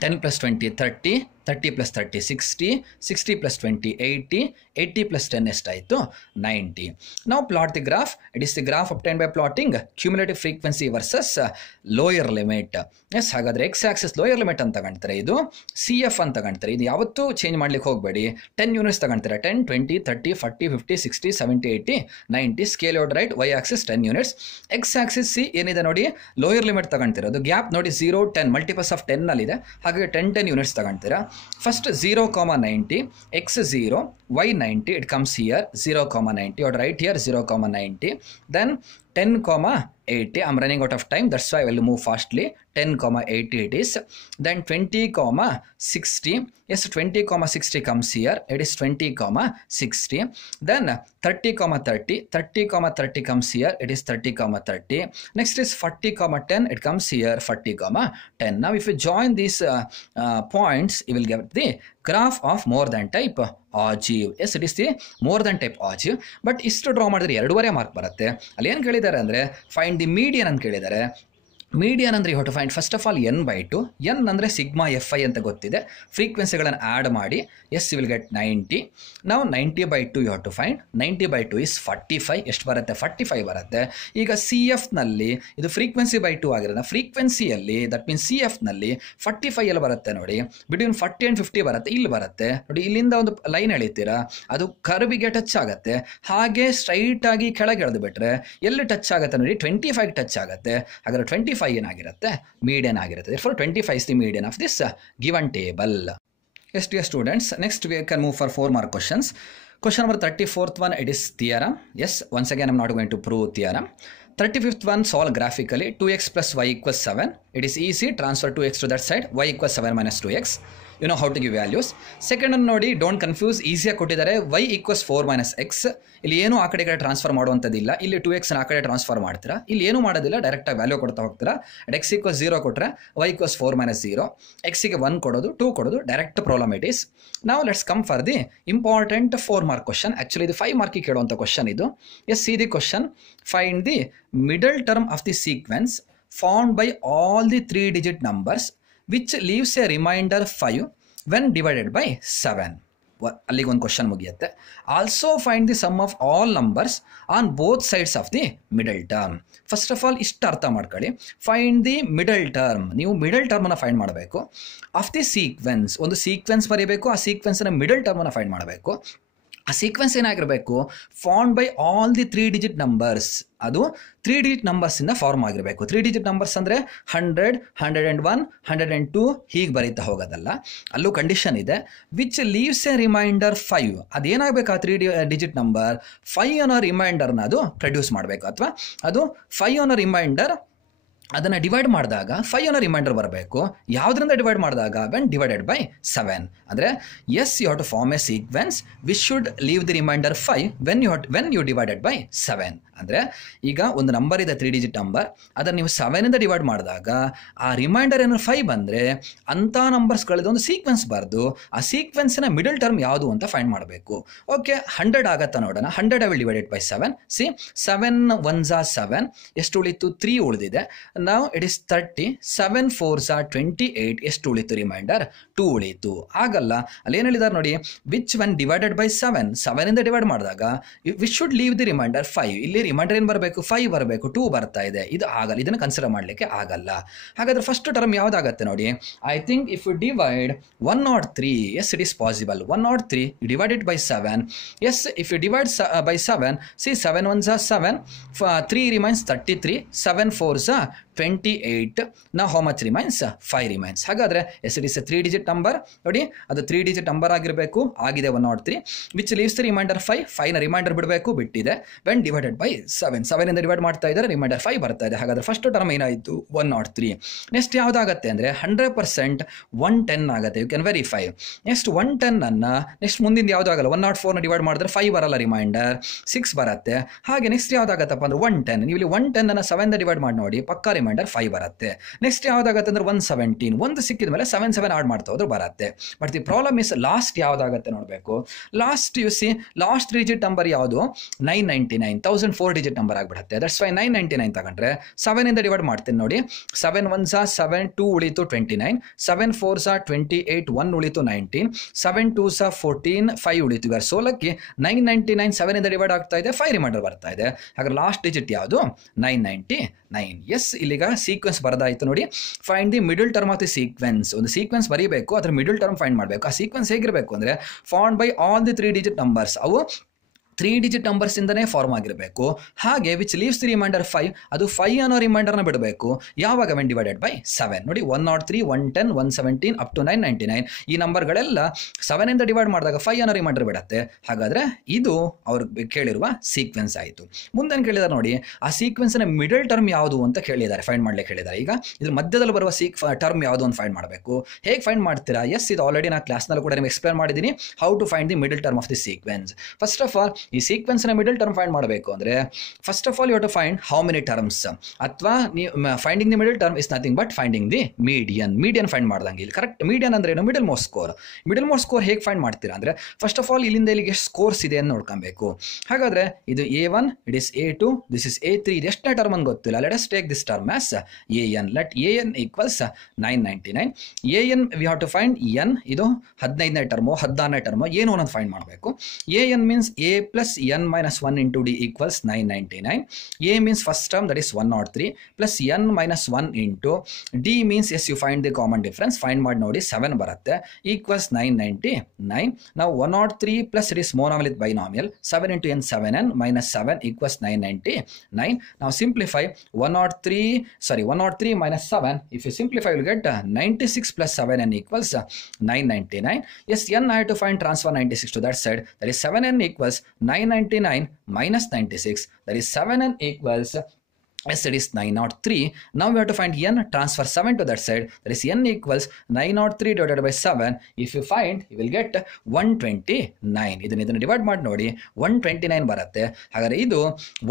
10 plus 20 30, 30 plus 30 60, 60 plus 20 80, 80 plus 10 ಎಷ್ಟಾಯಿತು 90. Now plot the graph. It is the graph obtained by plotting cumulative frequency versus lower limit. Yes, ಹಾಗಾದರೆ x axis lower limit ಅಂತ ತಗೊಳ್ತಾರೆ, ಇದು C F ಅಂತ ತಗೊಳ್ತಾರೆ. ಇದು ಯಾವತ್ತೂ change ಮಾಡ್ಲಿಕ್ಕೆ ಹೋಗಬೇಡಿ. 10 ಯೂನಿಟ್ಸ್ ತಗೊಳ್ತಾರೆ, 10 20 30 40 50 60 70 80 90. Scale out right. Y axis 10 units. X axis see ಏನಿದೆ ನೋಡಿ, ಲೋಯರ್ ಲಿಮಿಟ್ ತಗೊಳ್ತಿರೋದು. ಗ್ಯಾಪ್ ನೋಡಿ 0 10 ಮಲ್ಟಿಪಲ್ಸ್ ಆಫ್ 10 ನಲ್ಲಿದೆ, ಹಾಗಾಗಿ 10 ಯೂನಿಟ್ಸ್ ತಗೊಳ್ತೀರಾ. First 0, 90, x 0, y 90, it comes here 0, 90, or right here 0, 90, then 10, 80. I'm running out of time, that's why I will move fastly. 10, 80 it is. Then 20, 60. Yes, 20, 60 comes here. It is 20, 60. Then 30, 30. 30, 30 comes here. It is 30, 30. Next is 40, 10. It comes here 40, 10. Now if you join these points, you will get the graph of more than type ogive. Yes, it is the more than type ogive. But ಇಷ್ಟು draw ಮಾಡಿದ್ರೆ 2.5 mark ಬರುತ್ತೆ. ಅಲ್ಲಿ ಏನು ಕೇಳಿದ್ದಾರೆ ಅಂದರೆ find the median ಅಂತ ಕೇಳಿದ್ದಾರೆ. Median ಅಂದರೆ you have to find first of all n/2. n ಅಂದರೆ ಸಿಗ್ಮಾ ಎಫ್ ಐ ಅಂತ ಗೊತ್ತಿದೆ. ಫ್ರೀಕ್ವೆನ್ಸಿಗಳನ್ನು ಆ್ಯಡ್ ಮಾಡಿ ಎಸ್ ಯು ವಿಲ್ ಗೆಟ್ 90. ನಾವು 90/2 you have to find. 90/2 is 45. ಎಷ್ಟು ಬರುತ್ತೆ? 45 ಬರುತ್ತೆ. ಈಗ ಸಿ ಎಫ್ನಲ್ಲಿ ಇದು ಫ್ರೀಕ್ವೆನ್ಸಿ ಬೈ 2 ಆಗಿರೋದು. ಫ್ರೀಕ್ವೆನ್ಸಿಯಲ್ಲಿ ದಟ್ ಮೀನ್ಸ್ ಸಿ ಎಫ್ನಲ್ಲಿ 45 ಎಲ್ಲಿ ಬರುತ್ತೆ ನೋಡಿ, ಬಿಟ್ವೀನ್ 40 and 50 ಬರುತ್ತೆ, ಇಲ್ಲಿ ಬರುತ್ತೆ ನೋಡಿ. ಇಲ್ಲಿಂದ ಒಂದು ಲೈನ್ ಎಳಿತೀರಾ, ಅದು ಕರ್ವಿಗೆ ಟಚ್ ಆಗುತ್ತೆ. ಹಾಗೆ ಸ್ಟ್ರೈಟ್ ಆಗಿ ಕೆಳಗೆ ಎಳೆದು ಬಿಟ್ರೆ ಎಲ್ಲಿ ಟಚ್ ಆಗುತ್ತೆ ನೋಡಿ, 25 ಟಚ್ ಆಗುತ್ತೆ. ಹಾಗಾದ್ರೆ 25 ಏನಾಗಿರುತ್ತೆ? ಮೀಡಿಯನ್ ಆಗಿರುತ್ತೆ. Therefore 25 is the median of this given table. Yes, dear students, next we can move for 4 more questions. Question number 34th one, it is theorem. Yes, once again I'm not going to prove theorem. 35th one, solve graphically. 2x plus y equals 7. It is easy. Transfer 2x to that side. Y equals 7 minus 2x. You know how to give values. Second one ನೋಡಿ, don't confuse. ಈಸಿಯಾಗಿ ಕೊಟ್ಟಿದ್ದಾರೆ. y equals 4 minus x. ಇಲ್ಲಿ ಏನು ಆ ಕಡೆ transfer ಮಾಡುವಂಥದ್ದಿಲ್ಲ. ಇಲ್ಲಿ 2x ಆ ಕಡೆ ಟ್ರಾನ್ಸ್ಫರ್ ಮಾಡ್ತೀರಾ. ಇಲ್ಲಿ ಏನು ಮಾಡೋದಿಲ್ಲ, ಡೈರೆಕ್ಟಾಗಿ ವ್ಯಾಲ್ಯೂ ಕೊಡ್ತಾ ಹೋಗ್ತೀರಾ. x equals 0 ಕೊಟ್ಟರೆ y equals 4 minus 0. x ಗೆ 1 ಕೊಡೋದು, 2 ಕೊಡೋದು, ಡೈರೆಕ್ಟ್ ಪ್ರಾಬ್ಲಮ್ ಇಟ್ ಈಸ್. ನಾವು let's come for the important 4 mark question. Actually ಇದು 5 ಮಾರ್ಕಿಗೆ ಕೇಳುವಂಥ ಕ್ವಶನ್ ಇದು. Yes, see the question. Find the middle term of the sequence formed by all the 3-digit numbers which leaves a remainder 5 when divided by 7. ಅಲ್ಲಿಗೆ ಒಂದು question ಮುಗಿಯುತ್ತೆ. Also find the sum of all numbers on both sides of the middle term. First of all ಇಷ್ಟು ಅರ್ಥ ಮಾಡ್ಕೊಳ್ಳಿ. Find the middle term. ನೀವು middle ಟರ್ಮನ್ನು find ಮಾಡಬೇಕು. Of the sequence, ಒಂದು ಸೀಕ್ವೆನ್ಸ್ ಬರೀಬೇಕು. ಆ ಸೀಕ್ವೆನ್ಸ್ನ ಮಿಡಲ್ ಟರ್ಮನ್ನು ಫೈಂಡ್ ಮಾಡಬೇಕು. ಆ ಸೀಕ್ವೆನ್ಸ್ ಏನಾಗಿರಬೇಕು? Form by all the 3-digit numbers. ಅದು 3-digit ನಂಬರ್ಸಿಂದ ಫಾರ್ಮ್ ಆಗಿರಬೇಕು. 3-digit ನಂಬರ್ಸ್ ಅಂದರೆ 100, 101, 102 ಹೀಗೆ ಬರೀತಾ ಹೋಗೋದಲ್ಲ. ಅಲ್ಲೂ ಕಂಡೀಷನ್ ಇದೆ. Which leaves a remainder 5. ಅದೇನಾಗಬೇಕು? ಆ 3-digit ನಂಬರ್ 5 ಅನ್ನೋ ರಿಮೈಂಡರ್ನ ಅದು ಪ್ರೊಡ್ಯೂಸ್ ಮಾಡಬೇಕು. ಅಥವಾ ಅದು 5 ಅನ್ನೋ ರಿಮೈಂಡರ್ ಅದನ್ನು ಡಿವೈಡ್ ಮಾಡಿದಾಗ 5 ಅನ್ನೋ ರಿಮೈಂಡರ್ ಬರಬೇಕು. ಯಾವುದರಿಂದ ಡಿವೈಡ್ ಮಾಡಿದಾಗ? When divided by 7. ಅಂದರೆ yes, you have to form a sequence which should leave the remainder 5 when you divided by 7. ಅಂದರೆ ಈಗ ಒಂದು ನಂಬರ್ ಇದೆ 3-digit ನಂಬರ್, ಅದನ್ನು ನೀವು 7ಇಂದ ಡಿವೈಡ್ ಮಾಡಿದಾಗ ಆ ರಿಮೈಂಡರ್ ಏನಾದ್ರು 5 ಬಂದರೆ ಅಂಥ ನಂಬರ್ಸ್ಗಳದ್ದು ಒಂದು ಸೀಕ್ವೆನ್ಸ್ ಬರೆದು ಆ ಸೀಕ್ವೆನ್ಸಿನ ಮಿಡಲ್ ಟರ್ಮ್ ಯಾವುದು ಅಂತ ಫೈಂಡ್ ಮಾಡಬೇಕು. ಓಕೆ, 100 ಆಗತ್ತಾ ನೋಡೋಣ. 100 will divided by 7. See 7 1s are 7. ಎಷ್ಟು ಉಳಿತು? 3 ಉಳಿದಿದೆ. ನಾವು ಇಟ್ ಇಸ್ 30. 7 4s are 28. ಎಷ್ಟು ಉಳಿತು? ರಿಮೈಂಡರ್ 2 ಉಳಿತು. ಆಗಲ್ಲ, ಅಲ್ಲಿ ಏನು ಹೇಳಿದ್ದಾರೆ ನೋಡಿ, ವಿಚ್ ಒನ್ ಡಿವೈಡೆಡ್ ಬೈ 7. 7ಇಂದ ಡಿವೈಡ್ ಮಾಡಿದಾಗ which should leave the remainder 5. ಇಲ್ಲಿ ರಿಮೈಂಡರ್ ಏನು ಬರಬೇಕು? 5 ಬರಬೇಕು. 2 ಬರ್ತಾ ಇದೆ. ಇದು ಆಗಲ್ಲ, ಇದನ್ನು ಕನ್ಸಿಡರ್ ಮಾಡಲಿಕ್ಕೆ ಆಗಲ್ಲ. ಹಾಗಾದ್ರೆ ಫಸ್ಟ್ ಟರ್ಮ್ ಯಾವುದಾಗತ್ತೆ ನೋಡಿ. I think if you divide 103, yes it is possible. 103 divided by 7. Yes, if you divide by 7, see 7 1s are 7, 3 remains 33, 7 4s are 28. Now how much remains? 5 remains. ಹಾಗಾದ್ರೆ yes it is a 3-digit number ನೋಡಿ. ಅದು 3-digit number ಆಗಿರಬೇಕು. ಆಗಿದೆ 103. Which leaves the remainder 5. 5ನ remainder ಬಿಡಬೇಕು, ಬಿಟ್ಟಿದೆ. When divided by 7. 7ಇಂದ divide ಮಾಡ್ತಾ ಇದ್ದಾರೆ, ರಿಮೈಂಡರ್ 5 ಬರ್ತಾ ಇದೆ. ಹಾಗಾದ್ರೆ ಫಸ್ಟ್ ಟರ್ಮ್ ಏನಾಯಿತು? 103. ನೆಕ್ಸ್ಟ್ ಯಾವುದಾಗತ್ತೆ ಅಂದರೆ 100% 110 ಆಗುತ್ತೆ. You can verify. ನೆಕ್ಸ್ಟ್ 110 ಅನ್ನು ನೆಕ್ಸ್ಟ್ ಮುಂದಿನ ಯಾವುದಾಗಲ್ಲ. 104ನ ಡಿವೈಡ್ ಮಾಡಿದ್ರೆ 5 ಬರಲ್ಲ, ರಿಮೈಂಡರ್ 6 ಬರುತ್ತೆ. ಹಾಗೆ ನೆಕ್ಸ್ಟ್ ಯಾವುದಾಗತ್ತಪ್ಪ ಅಂದರೆ 110. ನೀವು ಇಲ್ಲಿ 110 ಅನ್ನು 7ಇಂದ ಡಿವೈಡ್ ಮಾಡಿ ನೋಡಿ, ಪಕ್ಕಾ ರಿಮೈಂಡರ್ 5 ಬರುತ್ತೆ. ನೆಕ್ಸ್ಟ್ ಯಾವುದಾಗತ್ತೆ ಅಂದರೆ 117. ಒಂದು ಸಿಕ್ಕಿದ ಮೇಲೆ 7 7 ಆಡ್ ಮಾಡ್ತಾ ಹೋದ್ರೆ ಬರುತ್ತೆ. But the problem is last ಯಾವುದಾಗತ್ತೆ ನೋಡಬೇಕು. Last you see last 3-digit number ಯಾವುದು? 999, 4 ಡಿಜಿಟ್ ನಂಬರ್ ಆಗಿಬಿಡುತ್ತೆ. ದಟ್ಸ್ ವೈ 999 ತಗೊಂಡ್ರೆ 7 ಇಂದ ಡಿವೈಡ್ ಮಾಡ್ತೀನಿ ನೋಡಿ. 7 1s 7, 2 ಉಳಿತು 29, 7 4s 28, 1 ಉಳಿತು 19, 7 2s 14, 5 ಉಳಿತು. ಇವಾಗ ಸೋಲಕ್ಕೆ 999 7 ಇಂದ ಡಿವೈಡ್ ಆಗ್ತಾ ಇದೆ, 5 ರಿಮೈಂಡರ್ ಬರ್ತಾ ಇದೆ. ಹಾಗಾದ್ರೆ ಲಾಸ್ಟ್ ಡಿಜಿಟ್ ಯಾವುದು? 999. ಎಸ್, ಇಲ್ಲಿಗ ಸೀಕ್ವೆನ್ಸ್ ಬರದಾಯಿತು ನೋಡಿ. Find the middle term of the sequence. ಒಂದು ಸೀಕ್ವೆನ್ಸ್ ಬರೀಬೇಕು, ಅದ್ರ ಮಿಡಲ್ ಟರ್ಮ್ ಫೈಂಡ್ ಮಾಡಬೇಕು. ಆ ಸೀಕ್ವೆನ್ಸ್ ಹೇಗಿರಬೇಕು ಅಂದರೆ formed by all the 3 digit numbers. ಅವು 3 ಡಿಜಿಟ್ ನಂಬರ್ಸ್ ಇಂದನೇ ಫಾರ್ಮ್ ಆಗಿರಬೇಕು. ಹಾಗೆ ವಿಚ್ ಲೀವ್ಸ್ ದಿ ರಿಮೈಂಡರ್ 5, ಅದು 5 ಅನ್ನೋ ರಿಮೈಂಡರ್ನ ಬಿಡಬೇಕು. ಯಾವಾಗ? When divided by 7. ನೋಡಿ 103, 110, 117 ಅಪ್ ಟು 999 ಈ ನಂಬರ್ಗಳೆಲ್ಲ 7 ಇಂದ ಡಿವೈಡ್ ಮಾಡಿದಾಗ 5 ಅನ್ನೋ ರಿಮೈಂಡರ್ ಬಿಡುತ್ತೆ. ಹಾಗಾದ್ರೆ ಇದು ಅವ್ರು ಕೇಳಿರುವ ಸೀಕ್ವೆನ್ಸ್ ಆಯಿತು. ಮುಂದೇನು ಕೇಳಿದಾರೆ ನೋಡಿ, ಆ ಸೀಕ್ವೆನ್ಸ್ನ ಮಿಡಲ್ ಟರ್ಮ್ ಯಾವುದು ಅಂತ ಕೇಳಿದ್ದಾರೆ, ಫೈಂಡ್ ಮಾಡ್ಲಿಕ್ಕೆ ಹೇಳಿದ್ದಾರೆ. ಈಗ ಇದ್ರ ಮಧ್ಯದಲ್ಲಿ ಬರುವ ಟರ್ಮ್ ಯಾವುದು ಅಂತ ಫೈಂಡ್ ಮಾಡಬೇಕು. ಹೇಗೆ ಫೈಂಡ್ ಮಾಡ್ತೀರಾ? ಎಸ್, ಇದು ಆಲ್ರೆಡಿ ನಾನು ಕ್ಲಾಸ್ನಲ್ಲಿ ಕೂಡ ನಿಮಗೆ ಎಕ್ಸ್ಪ್ಲೇನ್ ಮಾಡಿದ್ದೀನಿ, how to find the middle term of the sequence. First of all ಈ ಸೀಕ್ವೆನ್ಸ್ನ ಮಿಡಲ್ ಟರ್ಮ್ ಫೈಂಡ್ ಮಾಡಬೇಕು ಅಂದರೆ first of all you have to find how many terms, ಅಥವಾ finding the middle term is nothing but finding the median find ಮಾಡ್ದಂಗೆ. ಇಲ್ಲಿ correct median ಅಂದ್ರೆ ಏನು? Middle most score. Middle most score ಹೇಗೆ find ಮಾಡ್ತೀರಾ ಅಂದರೆ ಫಸ್ಟ್ ಆಫ್ ಆಲ್ ಇಲ್ಲಿಂದ ಇಲ್ಲಿಗೆ ಎಷ್ಟು ಸ್ಕೋರ್ಸ್ ಇದೆ ಅಂತ ನೋಡ್ಕೊಬೇಕು. ಹಾಗಾದ್ರೆ ಇದು A1, it is A2, this is A3. ಇದು ಎಷ್ಟನೇ ಟರ್ಮ್ ಅಂತ ಗೊತ್ತಿಲ್ಲ. Let us take this term as AN. Let AN equals 999. AN we have to find N. ಇದು 15ನೇ ಟರ್ಮು 16ನೇ ಟರ್ಮು ಏನು ಅನ್ನೋದು ಫೈಂಡ್ ಮಾಡಬೇಕು. AN means A plus N minus 1 into D equals 999. A means first term, that is 103, plus N minus 1 into D means, yes, you find the common difference. Find ಮಾಡಿ ನೋಡಿ 7 ಬರುತ್ತೆ, equals 999. Now 103 plus it is monomial with binomial. 7 into n 7n minus 7 equals 999. Now simplify 103 minus 7. If you simplify, you will get 96 plus 7n equals 999. Yes, n I have to find, transfer 96 to that side. That is 7n equals 999 minus 96. That is 7n equals, yes, it is 903. Now we have to find n, transfer 7 to that side. That is n equals 903 divided by 7. If you find, you will get 129. ಇದನ್ನು divide ಮಾಡಿ ನೋಡಿ 129 ಬರುತ್ತೆ. ಹಾಗಾದ್ರೆ ಇದು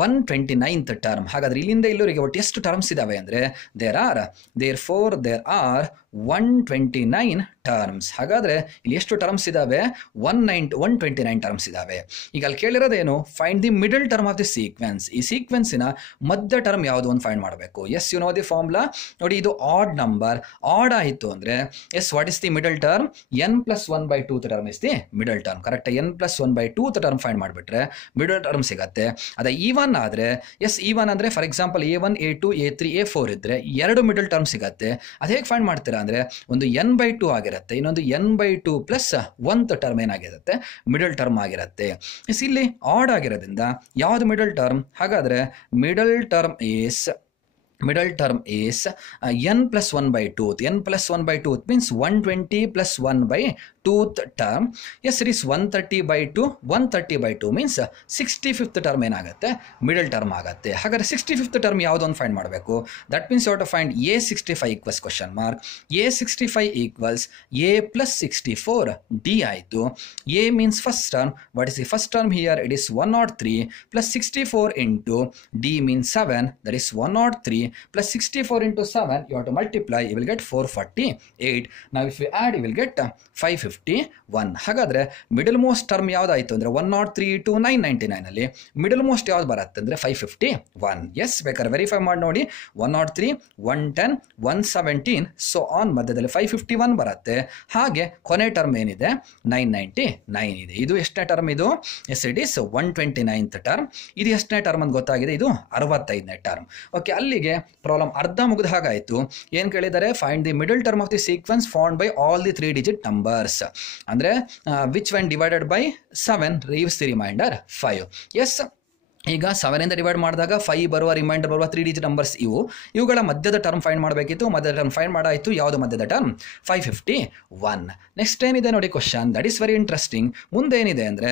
129th term. ಹಾಗಾದ್ರೆ ಇಲ್ಲಿಂದ ಇಲ್ಲಿವರೆಗೆ ಒಟ್ಟು ಎಷ್ಟು ಟರ್ಮ್ಸ್ ಇದಾವೆ ಅಂದರೆ there are 129 ಟರ್ಮ್ಸ್. ಹಾಗಾದ್ರೆ ಇಲ್ಲಿ ಎಷ್ಟು ಟರ್ಮ್ಸ್ ಇದಾವೆ? 129 ಟರ್ಮ್ಸ್ ಇದಾವೆ. ಈಗ ಅಲ್ಲಿ ಕೇಳಿರೋದೇನು? Find the middle term of the sequence. ಈ ಸೀಕ್ವೆನ್ಸಿನ ಮಧ್ಯ ಟರ್ಮ್ ಯಾವುದು ಅಂತ ಫೈಂಡ್ ಮಾಡಬೇಕು. Yes, you know the formula. ನೋಡಿ ಇದು ಆಡ್ ನಂಬರ್. ಆಡ್ ಆಯಿತು ಅಂದರೆ yes, what is the middle term? n+1/2 term is the middle term. Correct, n+1/2 term find ಮಾಡಿಬಿಟ್ರೆ ಮಿಡಲ್ ಟರ್ಮ್ ಸಿಗತ್ತೆ. ಅದೇ ಈವನ್ ಆದರೆ, ಎಸ್, ಈವನ್ ಅಂದರೆ for example A1, A2, A3, A4 ಇದ್ರೆ 2 ಮಿಡಲ್ ಟರ್ಮ್ ಸಿಗತ್ತೆ. ಅದು ಹೇಗೆ ಫೈಂಡ್ ಮಾಡ್ತೀರಾ ಅಂದರೆ ಒಂದು n/2 ಆಗಿರುತ್ತೆ, ಇನ್ನೊಂದು n/2 ಪ್ಲಸ್ 1th ಟರ್ಮ್ ಏನಾಗಿರುತ್ತೆ? ಮಿಡಲ್ ಟರ್ಮ್ ಆಗಿರುತ್ತೆ. ಇಲ್ಲಿ ಆಡ್ ಆಗಿರೋದ್ರಿಂದ ಯಾವುದು ಮಿಡಲ್ ಟರ್ಮ್? ಹಾಗಾದ್ರೆ middle term is n+1/2. n+1/2 means 120 plus 1/2th term. Yes, it is 130/2. 130/2 means 65th term ಏನಾಗುತ್ತೆ? ಮಿಡಲ್ ಟರ್ಮ್ ಆಗುತ್ತೆ. ಹಾಗಾದ್ರೆ 65th ಟರ್ಮ್ ಯಾವುದು ಅಂತ ಫೈಂಡ್ ಮಾಡಬೇಕು. That means you have to find A65 equals question mark. A65 equals A plus 64 D ಆಯಿತು. A means first term. What is the first term here? It is 103 plus 64 into D means 7. That is 103 plus 64 into 7. You have to multiply. You will get 448. Now if you add, you will get 551. ಹಾಗಾದ್ರೆ middle most term ಯಾವ್ದಾಯ್ತು ಅಂದ್ರೆ 103 to 999 ಅಲ್ಲಿ middle most ಯಾವ್ದು ಬರುತ್ತೆ ಅಂದ್ರೆ 551. S, ಬೇಕಾದ್ರೆ verify ಮಾಡಿ ನೋಡಿ. 103, 110, 117 so on ಮಧ್ಯದಲ್ಲಿ 551 ಬರುತ್ತೆ. ಹಾಗೆ ಕೊನೆ ಟರ್ಮ್ ಏನಿದೆ 999 ಇದೆ. ಇದು ಎಷ್ಟನೇ ಟರ್ಮ್? ಇದು S, it is 129th term. ಇದು ಎಷ್ಟನೇ ಟರ್ಮ್ ಅಂತ ಗೊತ್ತಾಗಿದೆ? ಇದು 65ನೇ ಟರ್ಮ್. ಓಕೆ, ಅಲ್ಲಿಗೆ ಪ್ರಾಬ್ಲಮ್ ಅರ್ಧ ಮುಗಿದ ಹಾಗಾಯಿತು. ಏನು ಕೇಳಿದ್ದಾರೆ? Find the middle term of the sequence found by all the 3 digit numbers. ಅಂದರೆ which when divided by 7 leaves the remainder 5. Yes, ಈಗ 7 ಇಂದ ಡಿವೈಡ್ ಮಾಡಿದಾಗ 5 ಬರುವ, ರಿಮೈಂಡರ್ ಬರುವ 3 ಡಿಜಿಟ್ ನಂಬರ್ಸ್ ಇವುಗಳ ಮಧ್ಯದ ಟರ್ಮ್ ಫೈಂಡ್ ಮಾಡಬೇಕಿತ್ತು. ಮಧ್ಯದ ಟರ್ಮ್ ಫೈಂಡ್ ಮಾಡಾಯಿತು. ಯಾವುದು ಮಧ್ಯದ ಟರ್ಮ್? 551. ನೆಕ್ಸ್ಟ್ ಏನಿದೆ ನೋಡಿ question, that is very interesting. ಮುಂದೆ ಏನಿದೆ ಅಂದರೆ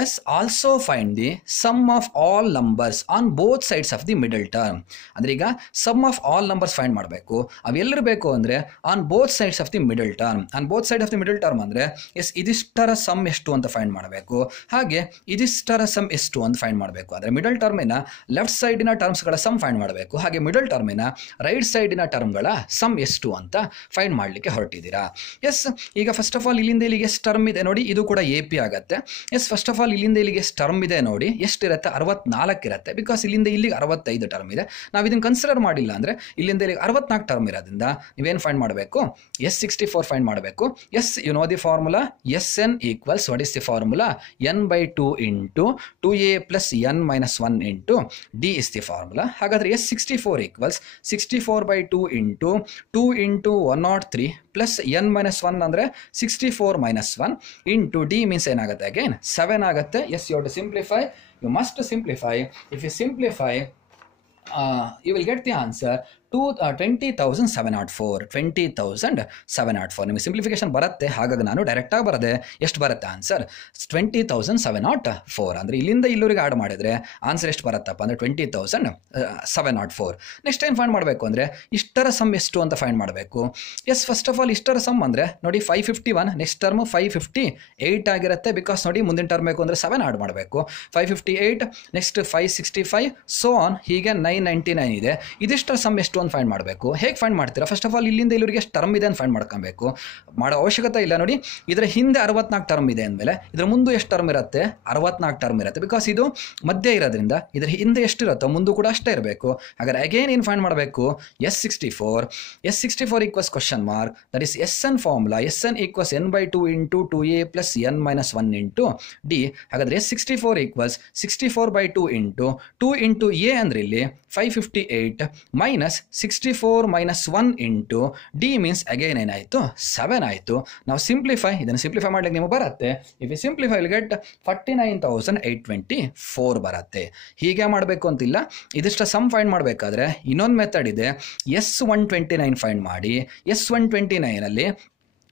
yes, also find the sum of all numbers on both sides of the middle term. ಅಂದರೆ ಈಗ sum of all numbers find ಮಾಡಬೇಕು. ಅವೆಲ್ಲರಬೇಕು ಅಂದರೆ on both sides of the middle term. On both side of the middle term ಅಂದರೆ yes, ಇದಿಷ್ಟರ sum ಎಷ್ಟು ಅಂತ find ಮಾಡಬೇಕು. ಹಾಗೆ ಇದಿಷ್ಟರ ಸಮ್ ಎಷ್ಟು ಅಂತ ಫೈಂಡ್ ಮಾಡಬೇಕು. ಮಾಡಬೇಕು. ಅಂದರೆ ಮಿಡಲ್ ಟರ್ಮಿನ ಲೆಫ್ಟ್ ಸೈಡಿನ ಟರ್ಮ್ಸ್ಗಳ ಸಮ್ ಫೈಂಡ್ ಮಾಡಬೇಕು. ಹಾಗೆ ಮಿಡಲ್ ಟರ್ಮಿನ ರೈಟ್ ಸೈಡಿನ ಟರ್ಮ್ಗಳ ಸಮ್ ಎಷ್ಟು ಅಂತ ಫೈಂಡ್ ಮಾಡಲಿಕ್ಕೆ ಹೊರಟಿದ್ದೀರಾ. ಎಸ್, ಈಗ ಫಸ್ಟ್ ಆಫ್ ಆಲ್ ಇಲ್ಲಿಂದ ಇಲ್ಲಿಗೆ ಎಷ್ಟು ಟರ್ಮ್ ಇದೆ ನೋಡಿ, ಇದು ಕೂಡ ಎ ಪಿ ಆಗುತ್ತೆ. ಎಸ್, ಫಸ್ಟ್ ಆಫ್ ಆಲ್ ಇಲ್ಲಿಂದ ಇಲ್ಲಿಗೆ ಎಷ್ಟು ಟರ್ಮ್ ಇದೆ ನೋಡಿ, ಎಷ್ಟಿರುತ್ತೆ 64 ಇರುತ್ತೆ. ಬಿಕಾಸ್ ಇಲ್ಲಿಂದ ಇಲ್ಲಿಗೆ 65 ಟರ್ಮ್ ಇದೆ. ನಾವು ಇದನ್ನು ಕನ್ಸಿಡರ್ ಮಾಡಿಲ್ಲ ಅಂದರೆ ಇಲ್ಲಿಂದ ಇಲ್ಲಿಗೆ 64 ಟರ್ಮ್ ಇರೋದ್ರಿಂದ ನೀವೇನು ಫೈಂಡ್ ಮಾಡಬೇಕು, S64 ಫೈಂಡ್ ಮಾಡಬೇಕು. Yes, you know the formula, SN equals what is the formula, n/2 into 2a plus n minus 1 into d is the formula. ಹಾಗಾದರೆ S64 equals 64/2 into 2 into 103 plus n minus 1 ಅಂದರೆ 64 minus 1 into d means ಏನಾಗುತ್ತೆ, again 7 ಆಗುತ್ತೆ. Yes, you have to simplify, you must simplify. If you simplify you will get the answer 20,704. 20,704 ನಿಮಗೆ simplification ಬರುತ್ತೆ. ಹಾಗಾಗಿ ನಾನು ಡೈರೆಕ್ಟಾಗಿ ಬರದೆ ಎಷ್ಟು ಬರುತ್ತೆ ಆನ್ಸರ್ 20,704. ಅಂದರೆ ಇಲ್ಲಿಂದ ಇಲ್ಲಿವರೆಗೆ ಆಡ್ ಮಾಡಿದರೆ ಆನ್ಸರ್ ಎಷ್ಟು ಬರುತ್ತಪ್ಪ ಅಂದರೆ 20,704. ನೆಕ್ಸ್ಟ್ ಏನು ಫೈಂಡ್ ಮಾಡಬೇಕು ಅಂದರೆ ಇಷ್ಟರ ಸಮ್ ಎಷ್ಟು ಅಂತ ಫೈಂಡ್ ಮಾಡಬೇಕು. ಎಸ್, ಫಸ್ಟ್ ಆಫ್ ಆಲ್ ಇಷ್ಟರ ಸಮ್ ಅಂದರೆ ನೋಡಿ 551, ನೆಕ್ಸ್ಟ್ ಟರ್ಮು 558 ಆಗಿರುತ್ತೆ. ಬಿಕಾಸ್ ನೋಡಿ ಮುಂದಿನ ಟರ್ಮ್ ಬೇಕು ಅಂದರೆ 7 ಆಡ್ ಮಾಡಬೇಕು. 558, ನೆಕ್ಸ್ಟ್ 565, ಸೋ ಆನ್, ಹೀಗೆ 999 ಇದೆ. ಇದಿಷ್ಟರ ಸಮ್ ಎಷ್ಟು ಅಂತ ಫೈಂಡ್ ಮಾಡಬೇಕು. ಹೇಗೆ ಫೈಂಡ್ ಮಾಡ್ತೀರಾ, ಫಸ್ಟ್ ಆಫ್ ಆಲ್ ಇಲ್ಲಿಂದ ಇಲ್ಲಿವರೆಗೆ ಎಷ್ಟು ಟರ್ಮ್ ಇದೆ ಅಂತ ಫೈಂಡ್ ಮಾಡ್ಕೊಬೇಕು. ಮಾಡೋ ಅವಶ್ಯಕತೆ ಇಲ್ಲ. ನೋಡಿ ಇದರ ಹಿಂದೆ 64 ಟರ್ಮ್ ಇದೆ ಅಂದಮೇಲೆ ಇದರ ಮುಂದೆ ಎಷ್ಟು ಟರ್ಮ್ ಇರುತ್ತೆ, 64 ಟರ್ಮ್ ಇರುತ್ತೆ. ಬಿಕಾಸ್ ಇದು ಮಧ್ಯೆ ಇರೋದ್ರಿಂದ ಇದರ ಹಿಂದೆ ಎಷ್ಟಿರುತ್ತೋ ಮುಂದೆ ಕೂಡ ಅಷ್ಟೇ ಇರಬೇಕು. ಹಾಗಾದ್ರೆ ಅಗೇನ್ ಏನು ಫೈಂಡ್ ಮಾಡಬೇಕು, S64 equals question mark, that is SN formula, SN equals n/2 into 2a plus n minus 1 into D. ಹಾಗಾದ್ರೆ S64 equals 64/2 into 2 into A ಅಂದರೆ ಇಲ್ಲಿ 558 minus 64 minus 1 into d means again ಏನಾಯಿತು 7 ಆಯಿತು. ನಾವು simplify, ಇದನ್ನು simplify ಮಾಡಲಿಕ್ಕೆ ನಿಮಗೆ ಬರುತ್ತೆ. If you simplify will get 49,824 ಬರುತ್ತೆ. ಹೀಗೆ ಮಾಡಬೇಕು ಅಂತಿಲ್ಲ. ಇದಿಷ್ಟ ಸಮ್ ಫೈಂಡ್ ಮಾಡಬೇಕಾದ್ರೆ ಇನ್ನೊಂದು ಮೆಥಡ್ ಇದೆ. S129 ಫೈಂಡ್ ಮಾಡಿ. S129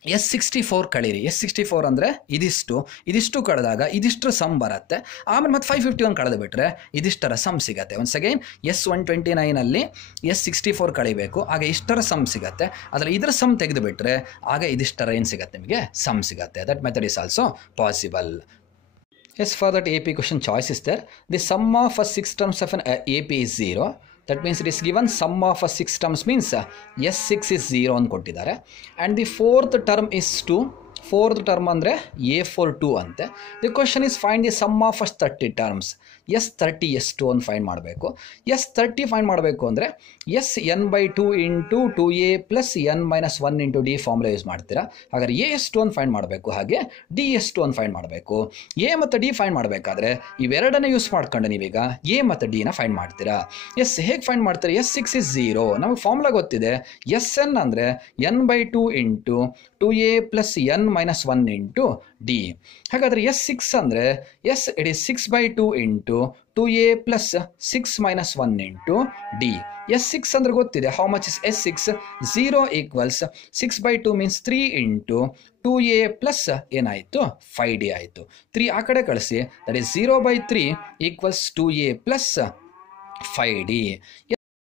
S64 ಕಳೀರಿ. S64 ಅಂದರೆ ಇದಿಷ್ಟು ಕಳೆದಾಗ ಇದಿಷ್ಟು ಸಮ್ ಬರುತ್ತೆ. ಆಮೇಲೆ ಮತ್ತೆ 551 ಕಳೆದು ಬಿಟ್ಟರೆ ಇದಿಷ್ಟರ ಸಮ್ ಸಿಗುತ್ತೆ. ಒನ್ಸ್ ಅಗೈನ್ S129 S64 ಕಳಿಬೇಕು, ಆಗ ಇಷ್ಟರ ಸಮ್ ಸಿಗುತ್ತೆ. ಅದರಲ್ಲಿ ಇದರ ಸಮ್ ತೆಗೆದು ಬಿಟ್ಟರೆ ಆಗ ಇದಿಷ್ಟರ ಏನು ಸಿಗುತ್ತೆ, ನಿಮಗೆ ಸಮ್ ಸಿಗುತ್ತೆ. That method is also possible. Yes, for that AP question choice is there. The sum of 6 terms of an AP is 0. That means it is given sum of 6 terms means S6 is 0 ಅಂತ ಕೊಟ್ಟಿದ್ದಾರೆ. And the fourth term is 2. Fourth term ಅಂದರೆ A42 ಅಂತೆ. The question is find the sum of 30 terms. S30 ಎಷ್ಟು ಅಂತ find ಮಾಡಬೇಕು. S30 find ಮಾಡಬೇಕು ಅಂದರೆ SN/2 into 2a plus n minus 1 into D formula use ಮಾಡ್ತೀರಾ. ಹಾಗಾದ್ರೆ ಎ ಎಷ್ಟು ಅಂತ ಫೈಂಡ್ ಮಾಡಬೇಕು, ಹಾಗೆ ಡಿ ಎಷ್ಟು ಅಂತ ಫೈಂಡ್ ಮಾಡಬೇಕು. ಎ ಮತ್ತು ಡಿ ಫೈಂಡ್ ಮಾಡಬೇಕಾದ್ರೆ ಇವೆರಡನ್ನೇ ಯೂಸ್ ಮಾಡ್ಕೊಂಡು ನೀವೀಗ ಎ ಮತ್ತು ಡಿನ ಫೈಂಡ್ ಮಾಡ್ತೀರಾ. ಎಸ್, ಹೇಗೆ ಫೈಂಡ್ ಮಾಡ್ತೀರಾ, S6 is 0. ನಮಗೆ ಫಾರ್ಮುಲಾ ಗೊತ್ತಿದೆ. SN ಅಂದರೆ n/2 into 2a plus n minus 1 into D. ಹಾಗಾದರೆ S6 ಅಂದರೆ it is 6/2 into 2a plus 6 minus 1 into D. S6 ಅಂದರೆ ಗೊತ್ತಿದೆ. How much is S6? 0 equals 6/2 means 3 into 2a plus ಏನಾಯಿತು 5d ಆಯಿತು. 3 ಆ ಕಡೆ ಕಳಿಸಿ, that is 0/3 equals 2a plus 5d.